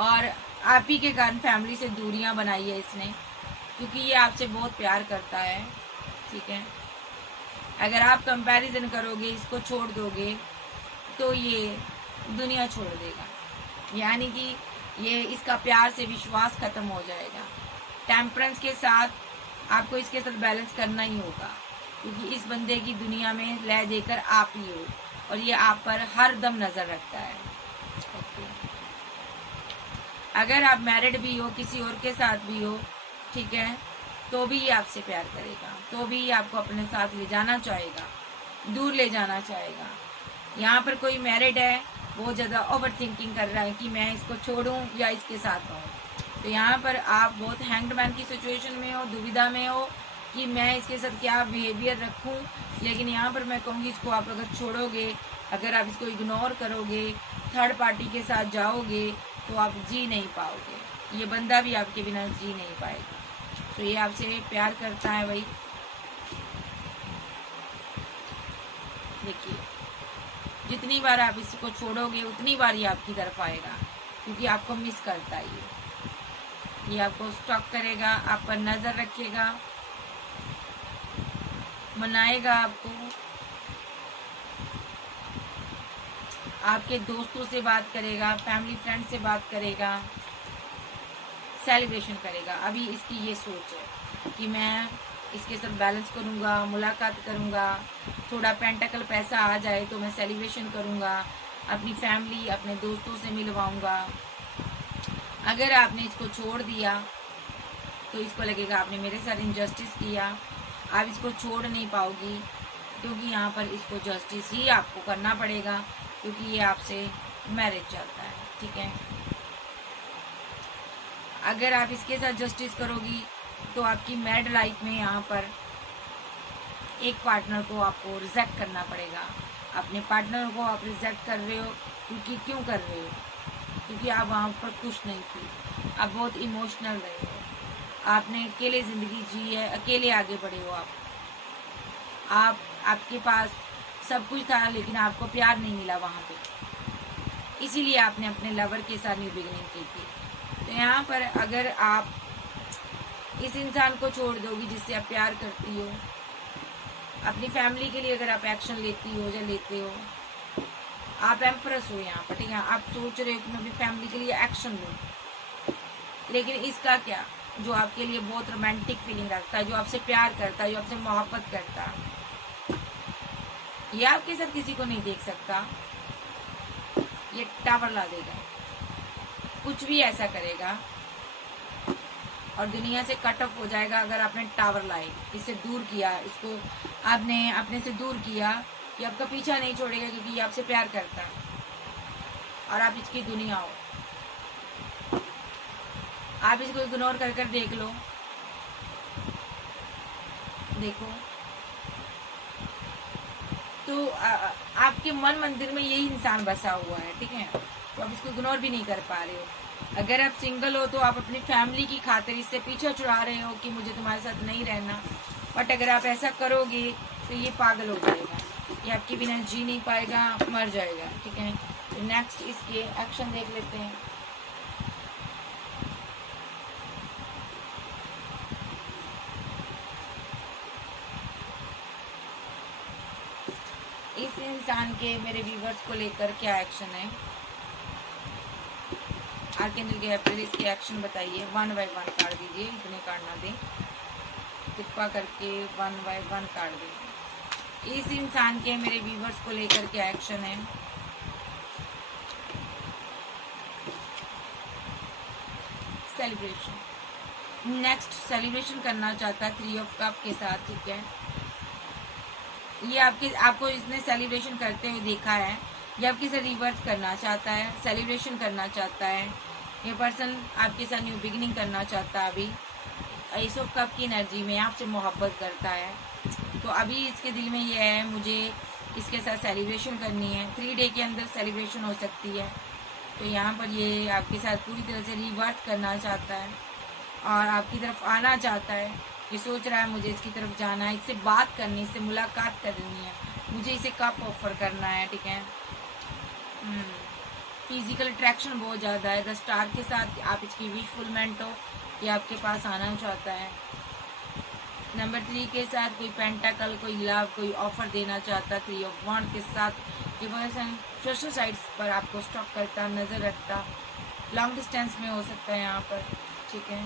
और आप ही के कारण फैमिली से दूरियां बनाई है इसने क्योंकि ये आपसे बहुत प्यार करता है। ठीक है, अगर आप कंपैरिजन करोगे, इसको छोड़ दोगे तो ये दुनिया छोड़ देगा, यानी कि ये इसका प्यार से विश्वास खत्म हो जाएगा। टेम्परेंस के साथ आपको इसके साथ बैलेंस करना ही होगा क्योंकि इस बंदे की दुनिया में लय देकर आप ही हो और ये आप पर हर दम नजर रखता है। अगर आप मैरिड भी हो, किसी और के साथ भी हो, ठीक है, तो भी ये आपसे प्यार करेगा, तो भी ये आपको अपने साथ ले जाना चाहेगा, दूर ले जाना चाहेगा। यहाँ पर कोई मैरिड है, बहुत ज्यादा ओवर थिंकिंग कर रहा है कि मैं इसको छोड़ूं या इसके साथ रहूं। तो यहाँ पर आप बहुत हैंग्ड मैन की सिचुएशन में हो, दुविधा में हो कि मैं इसके साथ क्या बिहेवियर रखूं। लेकिन यहाँ पर मैं कहूँगी, इसको आप अगर छोड़ोगे, अगर आप इसको इग्नोर करोगे, थर्ड पार्टी के साथ जाओगे, तो आप जी नहीं पाओगे। ये बंदा भी आपके बिना जी नहीं पाएगा। तो ये आपसे प्यार करता है भाई। देखिए, जितनी बार आप इसको छोड़ोगे उतनी बार ये आपकी तरफ आएगा, क्योंकि आपको मिस करता है। ये आपको स्टॉक करेगा, आप पर नजर रखेगा, मनाएगा आपको, आपके दोस्तों से बात करेगा, फैमिली फ्रेंड से बात करेगा, सेलिब्रेशन करेगा। अभी इसकी ये सोच है कि मैं इसके साथ बैलेंस करूंगा, मुलाकात करूंगा, थोड़ा पेंटाकल पैसा आ जाए तो मैं सेलिब्रेशन करूंगा, अपनी फैमिली, अपने दोस्तों से मिलवाऊंगा। अगर आपने इसको छोड़ दिया तो इसको लगेगा आपने मेरे साथ इनजस्टिस किया, आप इसको छोड़ नहीं पाओगी, क्योंकि यहाँ पर इसको जस्टिस ही आपको करना पड़ेगा, क्योंकि ये आपसे मैरिज चाहता है। ठीक है, अगर आप इसके साथ जस्टिस करोगी तो आपकी मैरिड लाइफ में यहाँ पर एक पार्टनर को आपको रिजेक्ट करना पड़ेगा। अपने पार्टनर को आप रिजेक्ट कर रहे हो, क्योंकि क्यों कर रहे हो? क्योंकि आप वहाँ पर खुश नहीं थी, आप बहुत इमोशनल रहे हो, आपने अकेले जिंदगी जी है, अकेले आगे बढ़े हो। आपके पास सब कुछ था, लेकिन आपको प्यार नहीं मिला वहाँ पे, इसीलिए आपने अपने लवर के साथ न्यू बिगिनिंग की थी। तो यहाँ पर अगर आप इस इंसान को छोड़ दोगी जिससे आप प्यार करती हो, अपनी फैमिली के लिए अगर आप एक्शन लेती हो या लेते हो, आप एम्प्रेस हो यहाँ पर, ठीक है, आप सोच रहे हो कि मैं अपनी फैमिली के लिए एक्शन लूँ, लेकिन इसका क्या, जो आपके लिए बहुत रोमांटिक फीलिंग रखता है, जो आपसे प्यार करता है, जो आपसे मोहब्बत करता है, ये आपके साथ किसी को नहीं देख सकता, ये टावर ला देगा, कुछ भी ऐसा करेगा और दुनिया से कट ऑफ हो जाएगा। अगर आपने टावर लाए, इससे दूर किया, इसको आपने अपने से दूर किया, ये आपका पीछा नहीं छोड़ेगा, क्योंकि ये आपसे प्यार करता है और आप इसकी दुनिया हो। आप इसको इग्नोर कर कर देख लो, देखो तो आपके मन मंदिर में यही इंसान बसा हुआ है, ठीक है, तो आप इसको इग्नोर भी नहीं कर पा रहे हो। अगर आप सिंगल हो तो आप अपनी फैमिली की खातिर इससे पीछा छुड़ा रहे हो कि मुझे तुम्हारे साथ नहीं रहना, बट अगर आप ऐसा करोगे तो ये पागल हो जाएगा, ये आपके बिना जी नहीं पाएगा, मर जाएगा। ठीक है, तो नेक्स्ट इसके एक्शन देख लेते हैं। इस इंसान के मेरे व्यूवर्स को लेकर क्या एक्शन है, आर्कएंजल गैब्रिएल इसके एक्शन बताइए। 1 बाय 1 कार्ड दीजिए, इतने कार्ड ना दें, कृपा करके 1 बाय 1 कार्ड दीजिए। इस इंसान के मेरे व्यूवर्स को लेकर क्या एक्शन है, सेलिब्रेशन, नेक्स्ट सेलिब्रेशन करना चाहता है 3 ऑफ कप के साथ। ठीक है, ये आपको इसने सेलिब्रेशन करते हुए देखा है, ये आपके साथ रिवर्स करना चाहता है, सेलिब्रेशन करना चाहता है, ये पर्सन आपके साथ न्यू बिगिनिंग करना चाहता है। अभी एस ऑफ कप की एनर्जी में आपसे मोहब्बत करता है, तो अभी इसके दिल में ये है मुझे इसके साथ सेलिब्रेशन करनी है, 3 डे के अंदर सेलिब्रेशन हो सकती है। तो यहाँ पर ये आपके साथ पूरी तरह से रिवर्स करना चाहता है और आपकी तरफ आना चाहता है। ये सोच रहा है मुझे इसकी तरफ जाना है, इससे बात करनी, इससे मुलाकात करनी है, मुझे इसे कप ऑफर करना है। ठीक है, फिजिकल अट्रैक्शन बहुत ज़्यादा है। 10 स्टार के साथ आप इसकी विश फुलमेंट हो, ये आपके पास आना चाहता है। नंबर 3 के साथ कोई पेंटाकल, कोई लव, कोई ऑफर देना चाहता है। 3 ऑफ वांड के साथ ये पर्सन सोशल साइट्स पर आपको स्टॉक करता, नज़र रखता, लॉन्ग डिस्टेंस में हो सकता है यहाँ पर। ठीक है,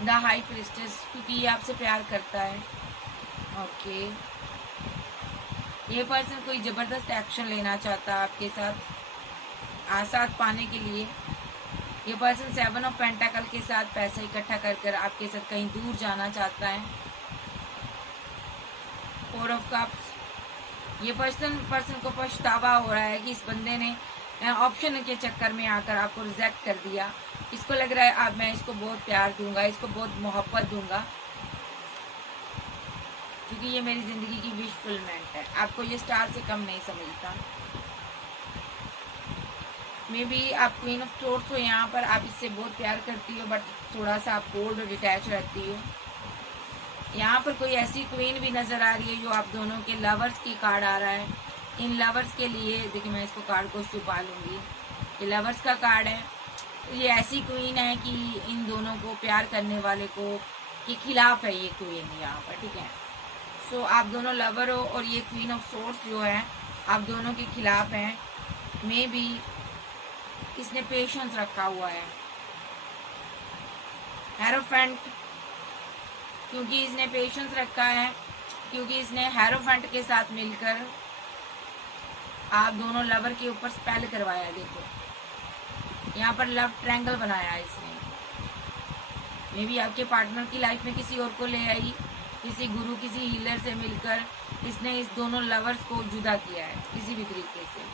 द हाई प्रिस्टेस, क्योंकि ये आपसे प्यार करता है। ओके, ये पर्सन कोई जबरदस्त एक्शन लेना चाहता है आपके साथ पाने के लिए। ये पर्सन 7 ऑफ पेंटाकल के साथ पैसा इकट्ठा कर आपके साथ कहीं दूर जाना चाहता है। 4 ऑफ कप्स, ये पर्सन को पछतावा हो रहा है कि इस बंदे ने ऑप्शन के चक्कर में आकर आपको रिजेक्ट कर दिया। इसको लग रहा है अब मैं इसको बहुत प्यार दूंगा, इसको बहुत मोहब्बत दूंगा, क्योंकि ये मेरी जिंदगी की विश फुलमेंट है। आपको ये स्टार से कम नहीं समझता। मे बी आप क्वीन ऑफ सोर्ड्स हो यहाँ पर, आप इससे बहुत प्यार करती हो, बट थोड़ा सा आप कोल्ड और डिटैच रहती हो। यहाँ पर कोई ऐसी क्वीन भी नजर आ रही है जो आप दोनों के लवर्स की कार्ड आ रहा है। इन लवर्स के लिए देखिए, मैं इसको कार्ड को छुपा लूंगी। ये लवर्स का कार्ड है। ये ऐसी क्वीन है कि इन दोनों को प्यार करने वाले को के खिलाफ है ये क्वीन यहाँ पर, ठीक है। सो आप दोनों लवर हो और ये क्वीन ऑफ सोर्ड्स जो है आप दोनों के खिलाफ है। मे बी इसने पेशेंस रखा हुआ है। हेरोफेंट, क्योंकि इसने पेशेंस रखा है, क्योंकि इसने हेरोफेंट के साथ मिलकर आप दोनों लवर के ऊपर स्पेल करवाया। देखो यहाँ पर लव ट्रायंगल बनाया है इसने। मे बी आपके पार्टनर की लाइफ में किसी और को ले आई, किसी गुरु, किसी हीलर से मिलकर इसने इस दोनों लवर्स को जुदा किया है किसी भी तरीके से।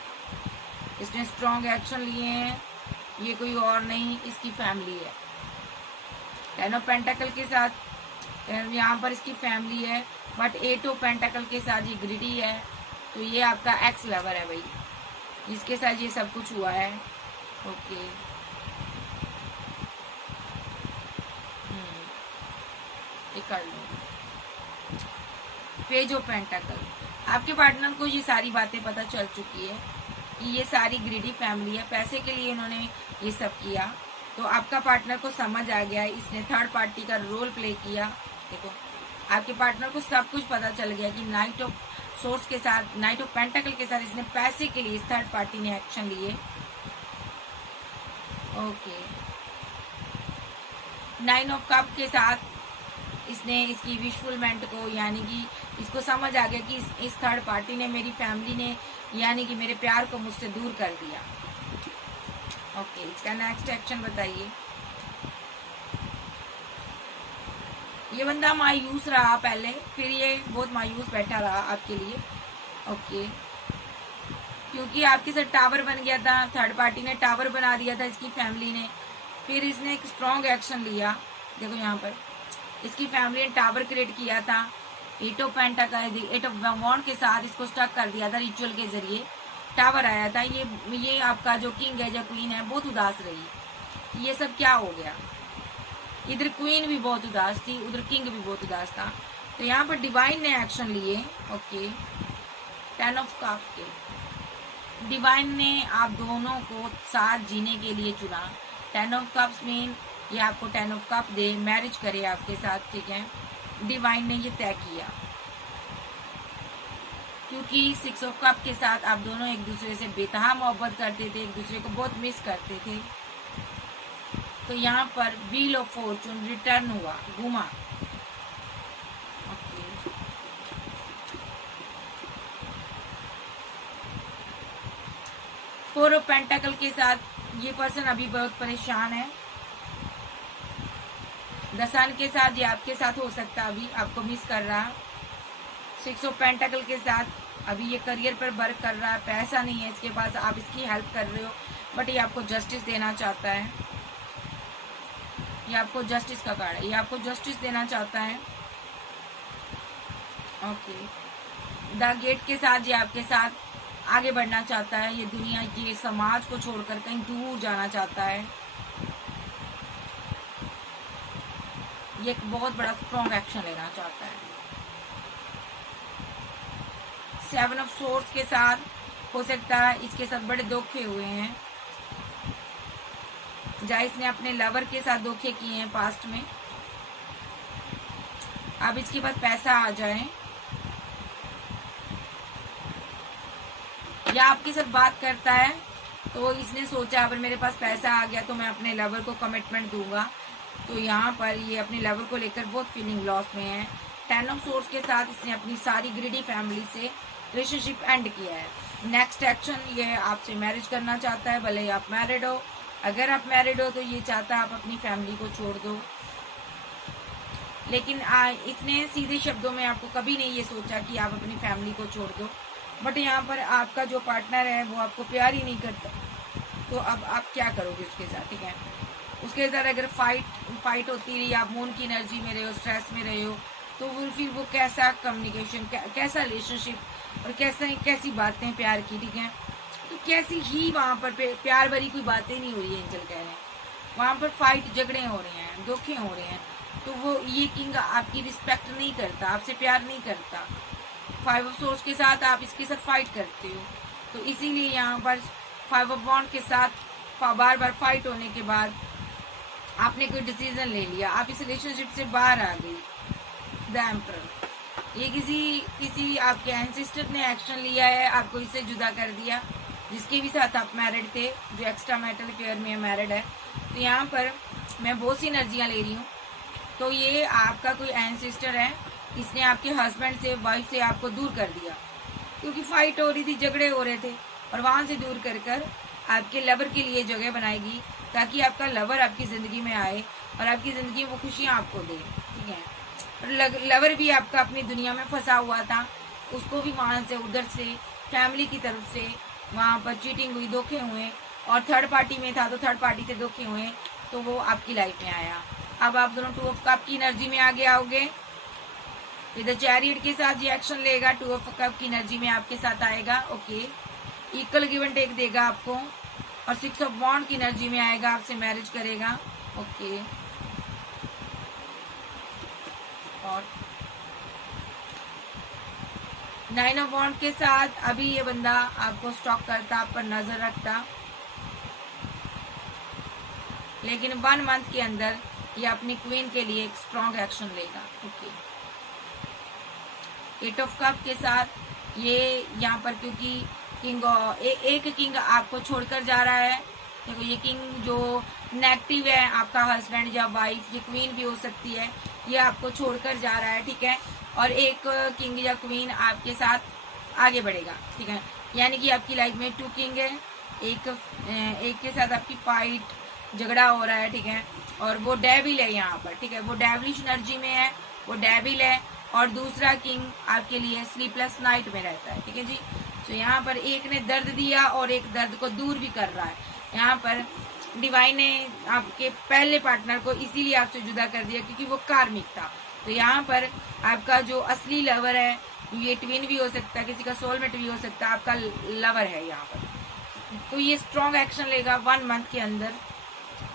इसने स्ट्रॉन्ग एक्शन लिए हैं। ये कोई और नहीं, इसकी फैमिली है। 10 ऑफ पेंटाकल के साथ यहाँ पर इसकी फैमिली है, बट 8 ऑफ पेंटाकल के साथ ये ग्रिडी है। तो ये आपका एक्स लवर है भाई, जिसके साथ ये सब कुछ हुआ है। ओके, ये कर लो। पेज ऑफ पेंटाकल, आपके पार्टनर को ये सारी बातें पता चल चुकी है कि ये सारी ग्रीडी फैमिली है, पैसे के लिए इन्होंने ये सब किया। तो आपका पार्टनर को समझ आ गया, इसने थर्ड पार्टी का रोल प्ले किया। देखो आपके पार्टनर को सब कुछ पता चल गया कि नाइट ऑफ सोर्स के साथ, नाइट ऑफ पेंटाकल के साथ इसने पैसे के लिए इस थर्ड पार्टी ने एक्शन लिए। ओके, 9 ऑफ कप के साथ इसने इसकी विशफुलमेंट को, यानी कि इसको समझ आ गया कि इस थर्ड पार्टी ने, मेरी फैमिली ने, यानी कि मेरे प्यार को मुझसे दूर कर दिया। ओके, इसका नेक्स्ट एक्शन बताइए। ये बंदा मायूस रहा पहले, फिर ये बहुत मायूस बैठा रहा आपके लिए। ओके, क्योंकि आपके साथ टावर बन गया था, थर्ड पार्टी ने टावर बना दिया था इसकी फैमिली ने, फिर इसने एक स्ट्रॉन्ग एक्शन लिया। देखो यहाँ पर इसकी फैमिली ने टावर क्रिएट किया था। 8 ऑफ पेंटाकल, 8 ऑफ वॉन्ड के साथ इसको स्टक कर दिया था, रिचुअल के जरिए टावर आया था। ये आपका जो किंग है, जो क्वीन है, बहुत उदास रही। ये सब क्या हो गया? इधर क्वीन भी बहुत उदास थी, उधर किंग भी बहुत उदास था। तो यहाँ पर डिवाइन ने एक्शन लिए। ओके, 10 ऑफ कप के डिवाइन ने आप दोनों को साथ जीने के लिए चुना। 10 ऑफ कप्स मीन ये आपको 10 ऑफ कप दे, मैरिज करे आपके साथ, ठीक है। डिवाइन ने ये तय किया, क्योंकि 6 ऑफ कप के साथ आप दोनों एक दूसरे से बेतहा मोहब्बत करते थे, एक दूसरे को बहुत मिस करते थे। तो यहाँ पर व्हील ऑफ फॉर्चून रिटर्न हुआ, घुमा। फोर ऑफ पेंटाकल के साथ ये पर्सन अभी बहुत परेशान है। द सन के साथ ये आपके साथ हो सकता है, अभी आपको मिस कर रहा। 6 ऑफ पेंटाकल के साथ अभी ये करियर पर वर्क कर रहा है, पैसा नहीं है इसके पास, आप इसकी हेल्प कर रहे हो, बट ये आपको जस्टिस देना चाहता है। ये आपको जस्टिस का कार्ड है, ये आपको जस्टिस देना चाहता है। ओके, द गेट के साथ ये आपके साथ आगे बढ़ना चाहता है। ये दुनिया, ये समाज को छोड़कर कहीं दूर जाना चाहता है। ये एक बहुत बड़ा स्ट्रॉन्ग एक्शन लेना चाहता है। 7 ऑफ सोर्ड्स के साथ हो सकता है इसके साथ बड़े धोखे हुए हैं, जहाँ इसने अपने लवर के साथ धोखे किए हैं पास्ट में। अब इसके पास पैसा आ जाए या आपके साथ बात करता है, तो इसने सोचा अगर मेरे पास पैसा आ गया तो मैं अपने लवर को कमिटमेंट दूंगा। तो यहाँ पर ये अपने लवर को लेकर बहुत फीलिंग लॉस में है। 10 ऑफ सोर्ड्स के साथ इसने अपनी सारी ग्रीडी फैमिली से रिलेशनशिप एंड किया है। नेक्स्ट एक्शन ये आपसे मैरिज करना चाहता है, भले ही आप मैरिड हो। अगर आप मैरिड हो तो ये चाहता है आप अपनी फैमिली को छोड़ दो, लेकिन इतने सीधे शब्दों में आपको कभी नहीं ये सोचा कि आप अपनी फैमिली को छोड़ दो। बट यहाँ पर आपका जो पार्टनर है वो आपको प्यार ही नहीं करता, तो अब आप क्या करोगे उसके साथ, ठीक है। उसके साथ अगर फाइट होती रही, आप मून की एनर्जी में रहे हो, स्ट्रेस में रहे हो, तो फिर वो कैसा कम्युनिकेशन, कैसा रिलेशनशिप और कैसी बातें प्यार की, ठीक है। तो कैसी ही वहाँ पर प्यार भरी कोई बातें नहीं हो रही है, एंजल कह रहे हैं। वहाँ पर फाइट, झगड़े हो रहे हैं, धोखे हो रहे हैं। तो वो ये किंग आपकी रिस्पेक्ट नहीं करता, आपसे प्यार नहीं करता। 5 ऑफ सोर्स के साथ आप इसके साथ फाइट करते हो, तो इसीलिए यहाँ पर 5 ऑफ वॉन्ड के साथ बार बार फाइट होने के बाद आपने कोई डिसीजन ले लिया, आप इस रिलेशनशिप से बाहर आ गई। द एम्परर, ये किसी आपके एंसेस्टर ने एक्शन लिया है, आपको इससे जुदा कर दिया, जिसके भी साथ आप मैरिड थे, जो एक्स्ट्रा मैरिटल अफेयर में मैरिड है। तो यहाँ पर मैं बहुत सी एनर्जियाँ ले रही हूँ। तो ये आपका कोई एंसेस्टर है, इसने आपके हस्बैंड से, वाइफ से आपको दूर कर दिया, क्योंकि फाइट हो रही थी, झगड़े हो रहे थे, और वहां से दूर कर आपके लवर के लिए जगह बनाएगी, ताकि आपका लवर आपकी जिंदगी में आए और आपकी जिंदगी में वो खुशियां आपको दे, ठीक है। और लवर भी आपका अपनी दुनिया में फंसा हुआ था, उसको भी वहां से, उधर से, फैमिली की तरफ से वहां पर चीटिंग हुई, धोखे हुए, और थर्ड पार्टी में था तो थर्ड पार्टी से धोखे हुए, तो वो आपकी लाइफ में आया। अब आप दोनों 2 ऑफ कप की एनर्जी में आगे आओगे। इधर चैरियट के साथ ये एक्शन लेगा, 2 ऑफ कप की एनर्जी में आपके साथ आएगा, okay. Equal give and take देगा आपको, और 6 ऑफ वॉन्ड की एनर्जी में आएगा, आपसे मैरिज करेगा, ओके। और 9 ऑफ वॉन्ड के साथ अभी ये बंदा आपको स्टॉक करता, आप पर नजर रखता, लेकिन 1 मंथ के अंदर ये अपनी क्वीन के लिए एक स्ट्रॉन्ग एक्शन लेगा, ओके। 8 ऑफ कप के साथ ये यहाँ पर, क्योंकि किंग एक किंग आपको छोड़कर जा रहा है, देखो ये किंग जो नेगेटिव है, आपका हस्बैंड या वाइफ, ये क्वीन भी हो सकती है, ये आपको छोड़कर जा रहा है, ठीक है। और एक किंग या क्वीन आपके साथ आगे बढ़ेगा, ठीक है। यानी कि आपकी लाइफ में 2 किंग है, एक के साथ आपकी फाइट, झगड़ा हो रहा है, ठीक है। और वो डेविल है यहाँ पर, ठीक है, वो डेविलिश एनर्जी में है, वो डेविल है। और दूसरा किंग आपके लिए स्लीपलेस नाइट में रहता है, ठीक है जी। तो यहाँ पर एक ने दर्द दिया और एक दर्द को दूर भी कर रहा है। यहाँ पर डिवाइन ने आपके पहले पार्टनर को इसीलिए आपसे जुदा कर दिया, क्योंकि वो कार्मिक था। तो यहाँ पर आपका जो असली लवर है, ये ट्विन भी हो सकता है, किसी का सोलमेट भी हो सकता है, आपका लवर है यहाँ पर। तो ये स्ट्रॉन्ग एक्शन लेगा 1 मंथ के अंदर,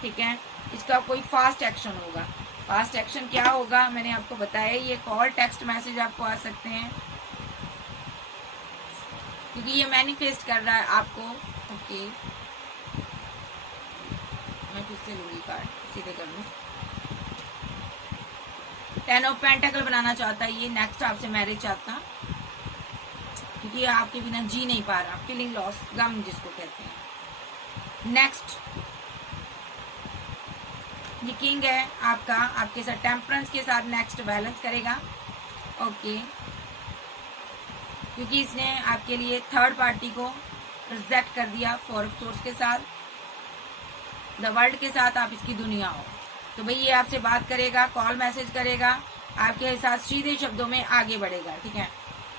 ठीक है। इसका कोई फास्ट एक्शन होगा। फास्ट एक्शन क्या होगा मैंने आपको बताया, ये कॉल, टेक्स्ट मैसेज आपको आ सकते हैं, क्योंकि ये मैनिफेस्ट कर रहा है आपको, ओके। मैं फिर से लूंगी कार्ड, सीधे कर लूँ। 10 ऑफ पेंटाकल बनाना चाहता है ये, नेक्स्ट आपसे मैरिज चाहता, क्योंकि ये आपके बिना जी नहीं पा रहा, फीलिंग लॉस, गम जिसको कहते हैं। नेक्स्ट ये किंग है आपका, आपके साथ टेम्परेंस के साथ नेक्स्ट बैलेंस करेगा, ओके। क्योंकि इसने आपके लिए थर्ड पार्टी को रिजेक्ट कर दिया, 4 ऑफ सोर्स के साथ, द वर्ल्ड के साथ आप इसकी दुनिया हो। तो भाई ये आपसे बात करेगा, कॉल मैसेज करेगा, आपके साथ सीधे शब्दों में आगे बढ़ेगा, ठीक है।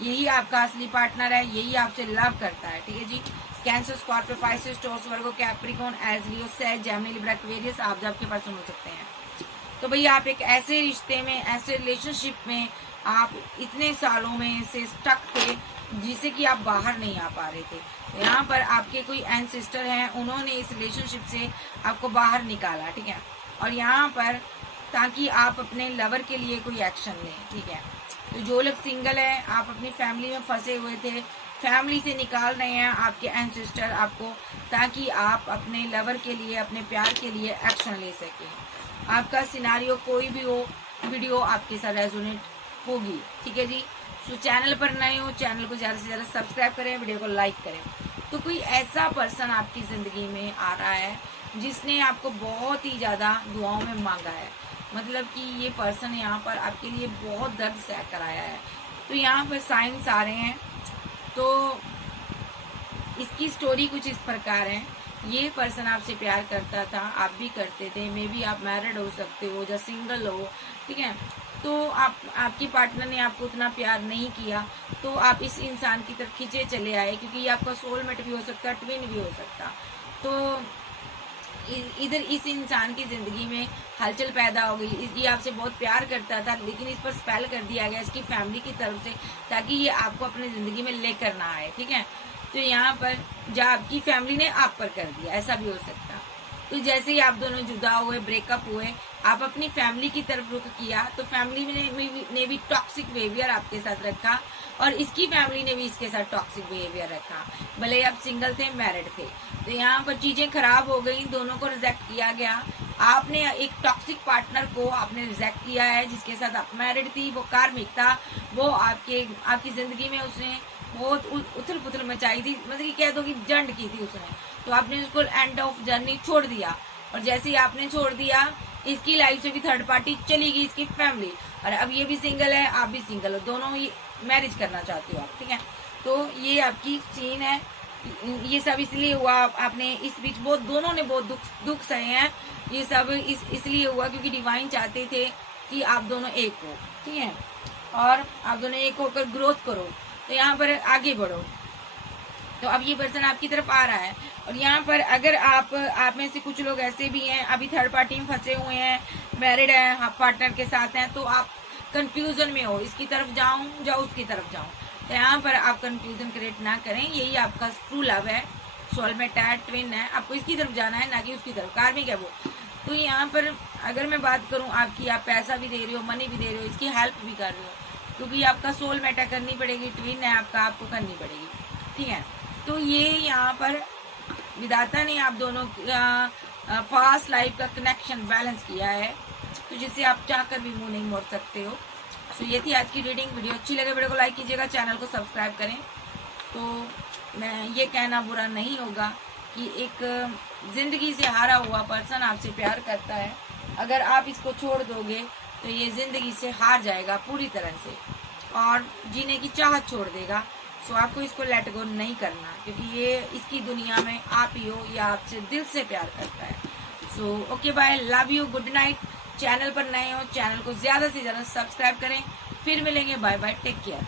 यही आपका असली पार्टनर है, यही आपसे लव करता है, ठीक है जी। कैंसर, स्कॉर्पियो, पाइसेस, टॉरस, वर्गो, कैप्रिकॉर्न, एज, लियो, सैज, जेमिनी, लिब्रा, एक्वेरियस आप जब के पर्सन हो सकते हैं। तो भैया आप एक ऐसे रिश्ते में, ऐसे रिलेशनशिप में आप इतने सालों में से स्टक थे, जिससे कि आप बाहर नहीं आ पा रहे थे। तो यहाँ पर आपके कोई एंसेस्टर हैं, उन्होंने इस रिलेशनशिप से आपको बाहर निकाला, ठीक है। और यहाँ पर ताकि आप अपने लवर के लिए कोई एक्शन लें, ठीक है। तो जो लोग सिंगल हैं, आप अपनी फैमिली में फंसे हुए थे, फैमिली से निकाल रहे हैं आपके एंसेस्टर आपको, ताकि आप अपने लवर के लिए, अपने प्यार के लिए एक्शन ले सकें। आपका सिनारियो कोई भी हो, वीडियो आपके साथ रेजोनेट होगी, ठीक है जी। तो चैनल पर नए हो, चैनल को ज़्यादा से ज़्यादा सब्सक्राइब करें, वीडियो को लाइक करें। तो कोई ऐसा पर्सन आपकी ज़िंदगी में आ रहा है जिसने आपको बहुत ही ज़्यादा दुआओं में मांगा है, मतलब कि ये पर्सन यहाँ पर आपके लिए बहुत दर्द सह कर आया है। तो यहाँ पर साइंस आ रहे हैं, तो इसकी स्टोरी कुछ इस प्रकार है। ये पर्सन आपसे प्यार करता था, आप भी करते थे, मे बी आप मैरिड हो सकते हो या सिंगल हो, ठीक है। तो आपकी पार्टनर ने आपको उतना प्यार नहीं किया, तो आप इस इंसान की तरफ खींचे चले आए, क्योंकि ये आपका सोलमेट भी हो सकता, ट्विन भी हो सकता। तो इधर इस इंसान की जिंदगी में हलचल पैदा हो गई। ये आपसे बहुत प्यार करता था, लेकिन इस पर स्पेल कर दिया गया इसकी फैमिली की तरफ से, ताकि ये आपको अपनी जिंदगी में लेकर ना आए, ठीक है। तो यहाँ पर जब आपकी फैमिली ने आप पर कर दिया, ऐसा भी हो सकता। तो जैसे ही आप दोनों जुदा हुए, ब्रेकअप हुए, आप अपनी फैमिली की तरफ रुख किया, तो फैमिली ने भी टॉक्सिक बिहेवियर आपके साथ रखा, और इसकी फैमिली ने भी इसके साथ टॉक्सिक बिहेवियर रखा, भले आप सिंगल थे, मैरिड थे। तो यहाँ पर चीजें खराब हो गई, दोनों को रिजेक्ट किया गया। आपने एक टॉक्सिक पार्टनर को आपने रिजेक्ट किया है, जिसके साथ आप मैरिड थी, वो कार्मिक था, वो आपकी जिंदगी में उसने बहुत उथल पुथल मचाई थी, मतलब कि कह दो कि जंड की थी उसने। तो आपने उसको एंड ऑफ जर्नी छोड़ दिया, और जैसे ही आपने छोड़ दिया, इसकी लाइफ से भी थर्ड पार्टी चली गई, इसकी फैमिली। और अब ये भी सिंगल है, आप भी सिंगल हो, दोनों ही मैरिज करना चाहते हो आप, ठीक है। तो ये आपकी सीन है। ये सब इसलिए हुआ, आपने इस बीच बहुत दोनों ने बहुत दुख सहे हैं। ये सब इसलिए हुआ क्योंकि डिवाइन चाहते थे कि आप दोनों एक हो, ठीक है, और आप दोनों एक होकर ग्रोथ करो, तो यहाँ पर आगे बढ़ो। तो अब ये पर्सन आपकी तरफ आ रहा है, और यहाँ पर अगर आप में से कुछ लोग ऐसे भी हैं, अभी थर्ड पार्टी में फंसे हुए हैं, मैरिड हैं, पार्टनर के साथ हैं, तो आप कंफ्यूजन में हो, इसकी तरफ जाऊं या उसकी तरफ जाऊं। तो यहाँ पर आप कंफ्यूजन क्रिएट ना करें, यही आपका ट्रू लव है, सोलमेट है, ट्विन है, आपको इसकी तरफ जाना है, ना कि उसकी तरफ, कार्मिक है वो। तो यहाँ पर अगर मैं बात करूँ आपकी, आप पैसा भी दे रहे हो, मनी भी दे रहे हो, इसकी हेल्प भी कर रहे हो, क्योंकि आपका सोलमेट है, करनी पड़ेगी, ट्विन है आपको करनी पड़ेगी, ठीक है। तो ये यहाँ पर विधाता ने आप दोनों पास्ट लाइफ का कनेक्शन बैलेंस किया है, तो जिससे आप चाहकर भी मुंह नहीं मोड़ सकते हो। तो ये थी आज की रीडिंग। वीडियो अच्छी लगे वीडियो को लाइक कीजिएगा, चैनल को सब्सक्राइब करें। तो मैं ये कहना बुरा नहीं होगा कि एक जिंदगी से हारा हुआ पर्सन आपसे प्यार करता है, अगर आप इसको छोड़ दोगे तो ये जिंदगी से हार जाएगा पूरी तरह से, और जीने की चाहत छोड़ देगा। सो आपको इसको लेट गो नहीं करना, क्योंकि ये इसकी दुनिया में आप ही हो, या आपसे दिल से प्यार करता है। So okay bye, love you, good night. Channel पर नए हो, चैनल को ज्यादा से ज्यादा सब्सक्राइब करें। फिर मिलेंगे, बाय बाय, टेक केयर।